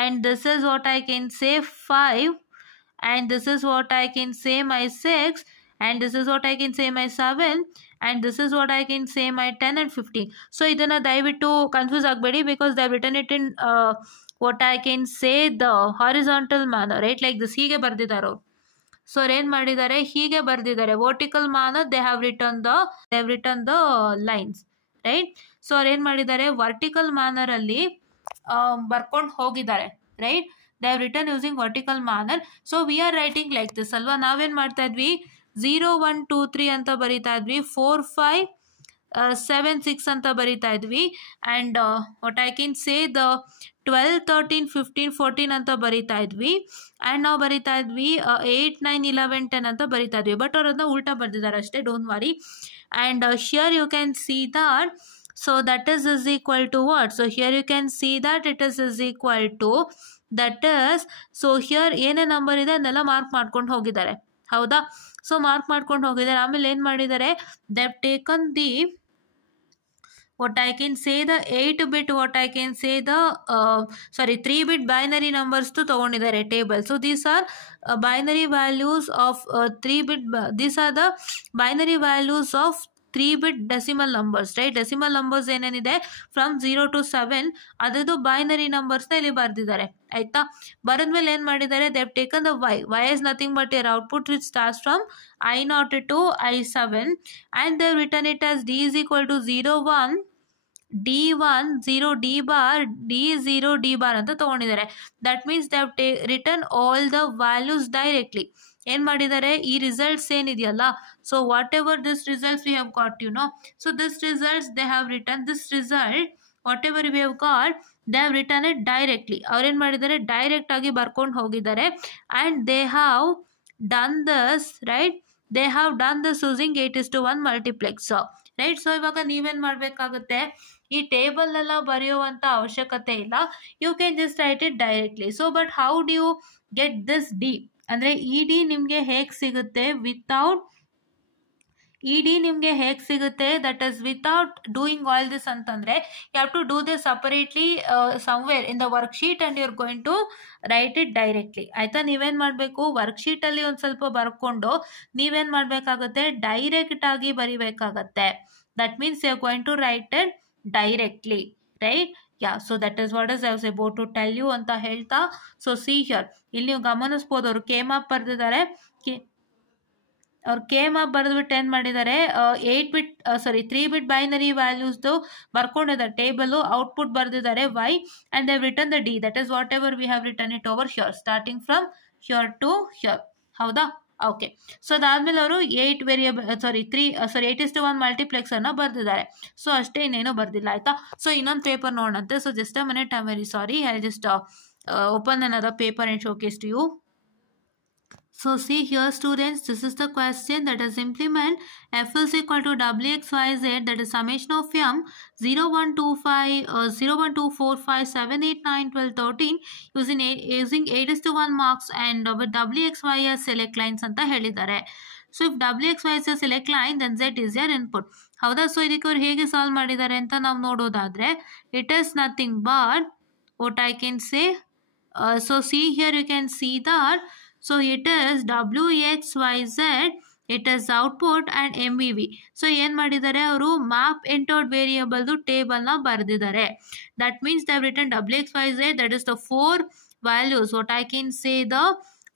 and this is what I can say 5 and this is what I can say my 6 and this is what I can say my 7 and this is what I can say my 10 and 15. So ಇದನ್ನ ದಯವಿಟ್ಟು ಕನ್ಫ್ಯೂಸ್ ಆಗಬೇಡಿ because they have written it in what I can say the horizontal manner, right, like this. ಹೀಗೆ ಬರೆದಿದ್ದಾರೆ ಅವರು. ಸೊ ಏನು ಮಾಡಿದ್ದಾರೆ ಹೀಗೆ ಬರೆದಿದ್ದಾರೆ vertical manner they have written the lines, right. So ಅವ್ರು ಏನು ಮಾಡಿದ್ದಾರೆ ವರ್ಟಿಕಲ್ ಮ್ಯಾನರ್ ಅಲ್ಲಿ ಬರ್ಕೊಂಡು ಹೋಗಿದ್ದಾರೆ, right. They have return using vertical manner. So we are writing like this ಅಲ್ವಾ. ನಾವೇನು ಮಾಡ್ತಾ ಇದ್ವಿ 0 1 2 3 ಅಂತ ಬರೀತಾ ಇದ್ವಿ, 4 5 7 6 ಅಂತ ಬರೀತಾ ಇದ್ವಿ and what I can say the 12 13 15 14 ಅಂತ ಬರೀತಾ ಇದ್ವಿ ಆ್ಯಂಡ್ ನಾವು ಬರೀತಾ ಇದ್ವಿ 8 9 11 10 ಅಂತ ಬರೀತಾ ಇದ್ವಿ. ಬಟ್ ಅವ್ರು ಅದನ್ನ ಉಲ್ಟಾ ಬರೆದಿದ್ದಾರೆ ಅಷ್ಟೇ, don't worry. And here you can see that, so that is equal to what? So here you can see that it is equal to, that is, so here ಏನೇ ನಂಬರ್ ಇದೆ ಅದನ್ನೆಲ್ಲ ಮಾರ್ಕ್ ಮಾಡ್ಕೊಂಡು ಹೋಗಿದ್ದಾರೆ, ಹೌದಾ. ಸೊ ಮಾರ್ಕ್ ಮಾಡ್ಕೊಂಡು ಹೋಗಿದ್ದಾರೆ. ಆಮೇಲೆ ಏನು ಮಾಡಿದ್ದಾರೆ they have taken the what I can say the 8-bit what I can say the 3-bit binary numbers to ತಗೊಂಡಿದ್ದಾರೆ table. So these are binary values of 3-bit these are the binary values of 3-bit decimal numbers, right. Decimal numbers ಏನೇನಿದೆ ಫ್ರಮ್ 0 to 7 ಅದರದ್ದು ಬೈನರಿ ನಂಬರ್ಸ್ನ ಇಲ್ಲಿ ಬರೆದಿದ್ದಾರೆ, ಆಯಿತಾ. ಬರೆದ್ಮೇಲೆ ಏನು ಮಾಡಿದ್ದಾರೆ they have taken the y is nothing but your output which starts from I0 to I7 and they have written it as d is equal to 0 1 D1 0 D bar D0 D bar ಅಂತ ತಗೊಂಡಿದ್ದಾರೆ. That means they have return all the values directly. ಏನು ಮಾಡಿದ್ದಾರೆ ಈ results ಏನಿದೆಯಲ್ಲ, so whatever this results we have got you know, so this results they have return this result whatever we have got they have return it directly. ಅವ್ರೇನು ಮಾಡಿದ್ದಾರೆ direct ಆಗಿ ಬರ್ಕೊಂಡು ಹೋಗಿದ್ದಾರೆ and they have done this, right. They have done this using 8:1 multiplex, right. So ಇವಾಗ ನೀವೇನು ಮಾಡಬೇಕಾಗುತ್ತೆ ಈ ಟೇಬಲ್ನೆಲ್ಲ ಬರೆಯುವಂಥ ಅವಶ್ಯಕತೆ ಇಲ್ಲ, you can just write it directly. So but how do you get this D ಅಂದರೆ ಇ ಡಿ ನಿಮಗೆ ಹೇಗೆ ಸಿಗುತ್ತೆ without that is without doing all this ಅಂತಂದರೆ you have to do this separately somewhere in the worksheet and you are going to write it directly, ಆಯಿತಾ. ನೀವೇನು ಮಾಡಬೇಕು ವರ್ಕ್ಶೀಟಲ್ಲಿ ಒಂದು ಸ್ವಲ್ಪ ಬರ್ಕೊಂಡು ನೀವೇನು ಮಾಡಬೇಕಾಗುತ್ತೆ ಡೈರೆಕ್ಟಾಗಿ ಬರಿಬೇಕಾಗತ್ತೆ. That means you are going to write it directly, right. Yeah, so that is what is I was about to tell you ಅಂತ ಹೇಳ್ತಾ. ಸೊ ಸಿ ಹಿಯರ್ ಇಲ್ಲಿ ನೀವು ಗಮನಿಸ್ಬೋದು ಅವರು ಕೆ ಮ್ಯಾಪ್ ಬರೆದಿದ್ದಾರೆ. ಅವ್ರು ಕೆ ಮ್ಯಾಪ್ ಬರೆದ್ಬಿಟ್ಟು ಏನು ಮಾಡಿದ್ದಾರೆ 3-bit ಬೈನರಿ ವ್ಯಾಲ್ಯೂಸ್ದು ಬರ್ಕೊಂಡಿದ್ದಾರೆ ಟೇಬಲು, ಔಟ್ಪುಟ್ ಬರೆದಿದ್ದಾರೆ y and they have written the d, that is whatever we have written it over here starting from here to here, ಹೌದಾ. ಓಕೆ, ಸೊ ಅದಾದಮೇಲೆ ಅವರು 8:1 ಮಲ್ಟಿಪ್ಲೆಕ್ಸ್ ಅನ್ನು ಬರೆದಿದ್ದಾರೆ. ಸೊ ಅಷ್ಟೇ, ಇನ್ನೇನು ಬರೆದಿಲ್ಲ, ಆಯಿತಾ. ಸೊ ಇನ್ನೊಂದು ಪೇಪರ್ ನೋಡೋಣಂತೆ. So just a minute, I am very sorry, I just open another paper and showcase to you. So see here students, this is the question that is implement f is equal to wxyz, that is summation of m 0 1 2 4 5 7 8 9 12 13 using 8:1 marks and with wxy as select lines ಅಂತ ಹೇಳಿದ್ದಾರೆ. So if wxy as select line then z is your input, ಹೌದಾ. ಸೊ ಇದಕ್ಕೆ ಅವ್ರು ಹೇಗೆ ಸಾಲ್ವ್ ಮಾಡಿದ್ದಾರೆ ಅಂತ ನಾವು ನೋಡೋದಾದ್ರೆ it is nothing but what I can say, so see here you can see that, so it is wxyz, it is output and mvv. So ಏನು ಮಾಡಿದ್ದಾರೆ ಅವರು ಮ್ಯಾಪ್ ಎಂಟರ್ಡ್ ವೇರಿಯಬಲ್ದು ಟೇಬಲ್ನ ಬರೆದಿದ್ದಾರೆ. That means they have return wxyz, that is the 4 values, what I can say the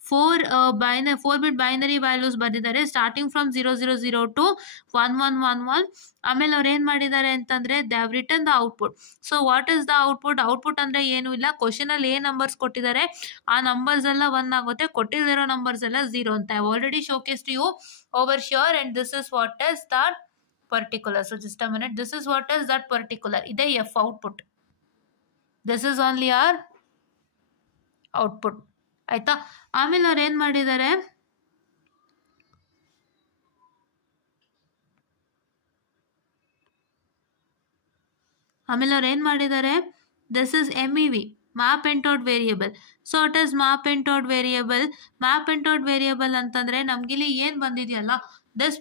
4-bit binary values ಬರೆದಿದ್ದಾರೆ starting from 000 to 1111. ಆಮೇಲೆ ಅವ್ರು ಏನು ಮಾಡಿದ್ದಾರೆ ಅಂತಂದರೆ they have written the output. So what is the output ಅಂದರೆ ಏನೂ ಇಲ್ಲ, ಕ್ವಶನಲ್ಲಿ ಏನು ನಂಬರ್ಸ್ ಕೊಟ್ಟಿದ್ದಾರೆ ಆ ನಂಬರ್ಸ್ ಎಲ್ಲ 1 ಆಗುತ್ತೆ, ಕೊಟ್ಟಿರೋ ನಂಬರ್ಸ್ ಎಲ್ಲ 0 ಅಂತ. I already showcase to you over sure and this is what is that particular. So just a minute, this is what is that particular, ಇದೇ F output, this is only our output, ಆಯಿತಾ. ಆಮೇಲೆ ಅವ್ರು ಏನು ಮಾಡಿದ್ದಾರೆ ಆಮೇಲೆ ಅವ್ರು ಏನು ಮಾಡಿದ್ದಾರೆ, this is MEV, map entered variable. So it is map entered variable. Map entered variable ಅಂತಂದರೆ ನಮಗಿಲ್ಲಿ ಏನು ಬಂದಿದೆಯಲ್ಲ, this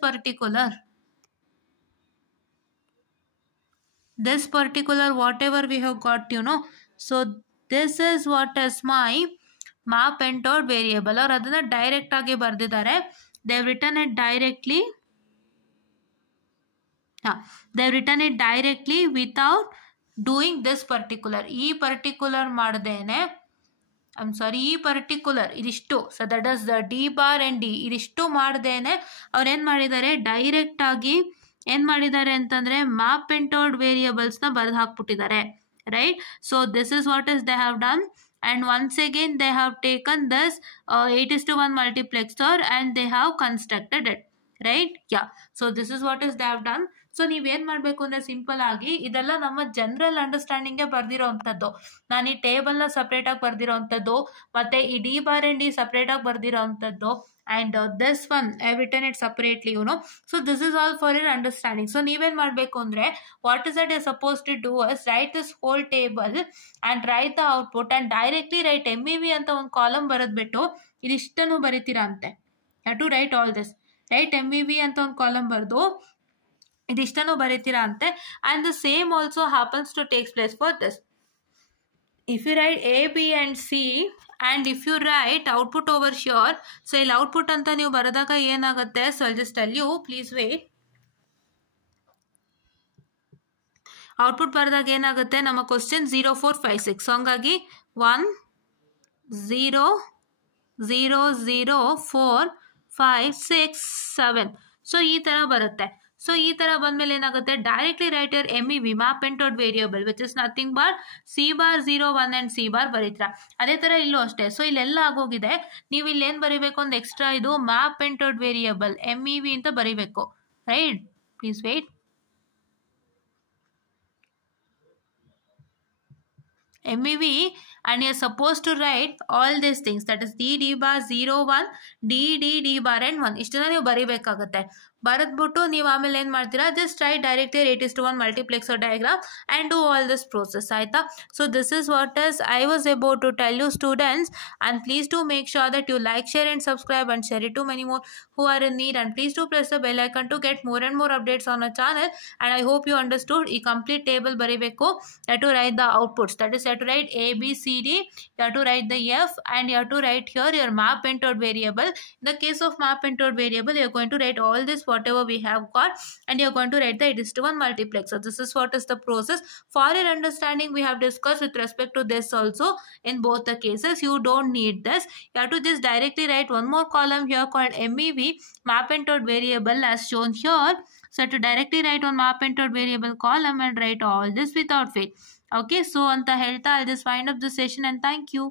particular whatever we have got, so this is what is my map entered variable. ಅವ್ರು ಅದನ್ನು ಡೈರೆಕ್ಟ್ ಆಗಿ ಬರೆದಿದ್ದಾರೆ. they've written it directly without doing this particular. ಈ particular ಮಾಡ್ದೇನೆ, ಈ ಪರ್ಟಿಕ್ಯುಲರ್ ಇದಿಷ್ಟು, so that is the D bar and D, ಇದಿಷ್ಟು ಮಾಡ್ದೇನೆ ಅವ್ರು ಏನು ಮಾಡಿದ್ದಾರೆ, ಡೈರೆಕ್ಟ್ ಆಗಿ ಏನು ಮಾಡಿದ್ದಾರೆ ಅಂತಂದರೆ ಮ್ಯಾಪ್ ಎಂಟೋಡ್ ವೇರಿಯಬಲ್ಸ್ನ ಬರೆದು ಹಾಕ್ಬಿಟ್ಟಿದ್ದಾರೆ, right. So this is what is they have done. And once again they have taken this 8:1 multiplexer and they have constructed it, right. Yeah, so this is what is they have done. So ನೀವೇನು ಮಾಡಬೇಕು ಅಂದರೆ ಸಿಂಪಲ್ ಆಗಿ ಇದೆಲ್ಲ ನಮ್ಮ ಜನರಲ್ ಅಂಡರ್ಸ್ಟ್ಯಾಂಡಿಂಗ್ಗೆ ಬರ್ದಿರೋ ಅಂಥದ್ದು. ನಾನು ಈ ಟೇಬಲ್ನ ಸಪ್ರೇಟಾಗಿ ಬರ್ದಿರೋ ಅಂಥದ್ದು, ಮತ್ತು ಈ D bar and D ಸಪ್ರೇಟಾಗಿ ಬರ್ದಿರೋ ಅಂಥದ್ದು, and this one I have written it separately, so this is all for your understanding. So ನೀವೇನು ಮಾಡಬೇಕು ಅಂದರೆ, what is that you're supposed to do is write this whole table and write the output and directly write MEV ಅಂತ ಒಂದು ಕಾಲಮ್ ಬರೆದ್ಬಿಟ್ಟು ಇದಿಷ್ಟನ್ನು ಬರೀತೀರಾ ಅಂತೆ. have to write all this, right. MEV ಅಂತ ಒಂದು ಕಾಲಮ್ ಬರೆದು ಇದಿಷ್ಟನ್ನು ಬರೀತೀರಾ ಅಂತೆ. and the same also happens to takes place for this. if you write A, B and C and if you write output over here, so ಇಲ್ಲಿ output ಅಂತ ನೀವು ಬರೆದಾಗ ಏನಾಗುತ್ತೆ, so I'll just tell you, please wait. Output ಬರೆದಾಗ ಏನಾಗುತ್ತೆ, ನಮ್ಮ ಕ್ವಶನ್ 0 4 5 6, ಸೊ ಹಂಗಾಗಿ 1 0 0 0 4 5 6 7, ಸೊ ಈ ಥರ ಬರುತ್ತೆ. ಸೊ ಈ ಥರ ಬಂದಮೇಲೆ ಏನಾಗುತ್ತೆ, directly write your MEV map entered variable which is nothing but C bar 0 1 and C bar ಬರೀತೀರಾ. ಅದೇ ಥರ ಇಲ್ಲೂ ಅಷ್ಟೇ. ಸೊ ಇಲ್ಲೆಲ್ಲ ಆಗೋಗಿದೆ. ನೀವು ಇಲ್ಲೇನು ಬರೀಬೇಕು, ಒಂದು ಎಕ್ಸ್ಟ್ರಾ ಇದು ಮ್ಯಾಪ್ ಎಂಟೋಡ್ ವೇರಿಯಬಲ್ MEV ಅಂತ ಬರೀಬೇಕು, right. Please wait. MEV and you're supposed to write all these things, that is D bar 0 1 D bar and 1 ಇಷ್ಟನ್ನ ನೀವು ಬರೀಬೇಕಾಗುತ್ತೆ. ಬರೆದ್ಬಿಟ್ಟು ನೀವು ಆಮೇಲೆ ಏನು ಮಾಡ್ತೀರಾ, just write directly 8:1 multiplexer diagram and do all this process, ಆಯಿತಾ. So this is what is I was about to tell you students, and please do make sure that you like, share and subscribe and share it to many more who are in need, and please do press the bell icon to get more and more updates on our channel. And I hope you understood. ಈ complete table ಬರೀಬೇಕು. You have to write the outputs, that is you have to write A B C D, you have to write the F, and you have to write here your map entered variable. In the case of map entered variable, you are going to write all this whatever we have got, and you are going to write the 8:1 multiplexer. This is what is the process. For your understanding, we have discussed with respect to this also. In both the cases, you don't need this. You have to just directly write one more column here called MEV, map entered variable, as shown here. So to directly write one map entered variable column and write all this without fail. Okay, so anta helta I'll just wind up the session, and thank you.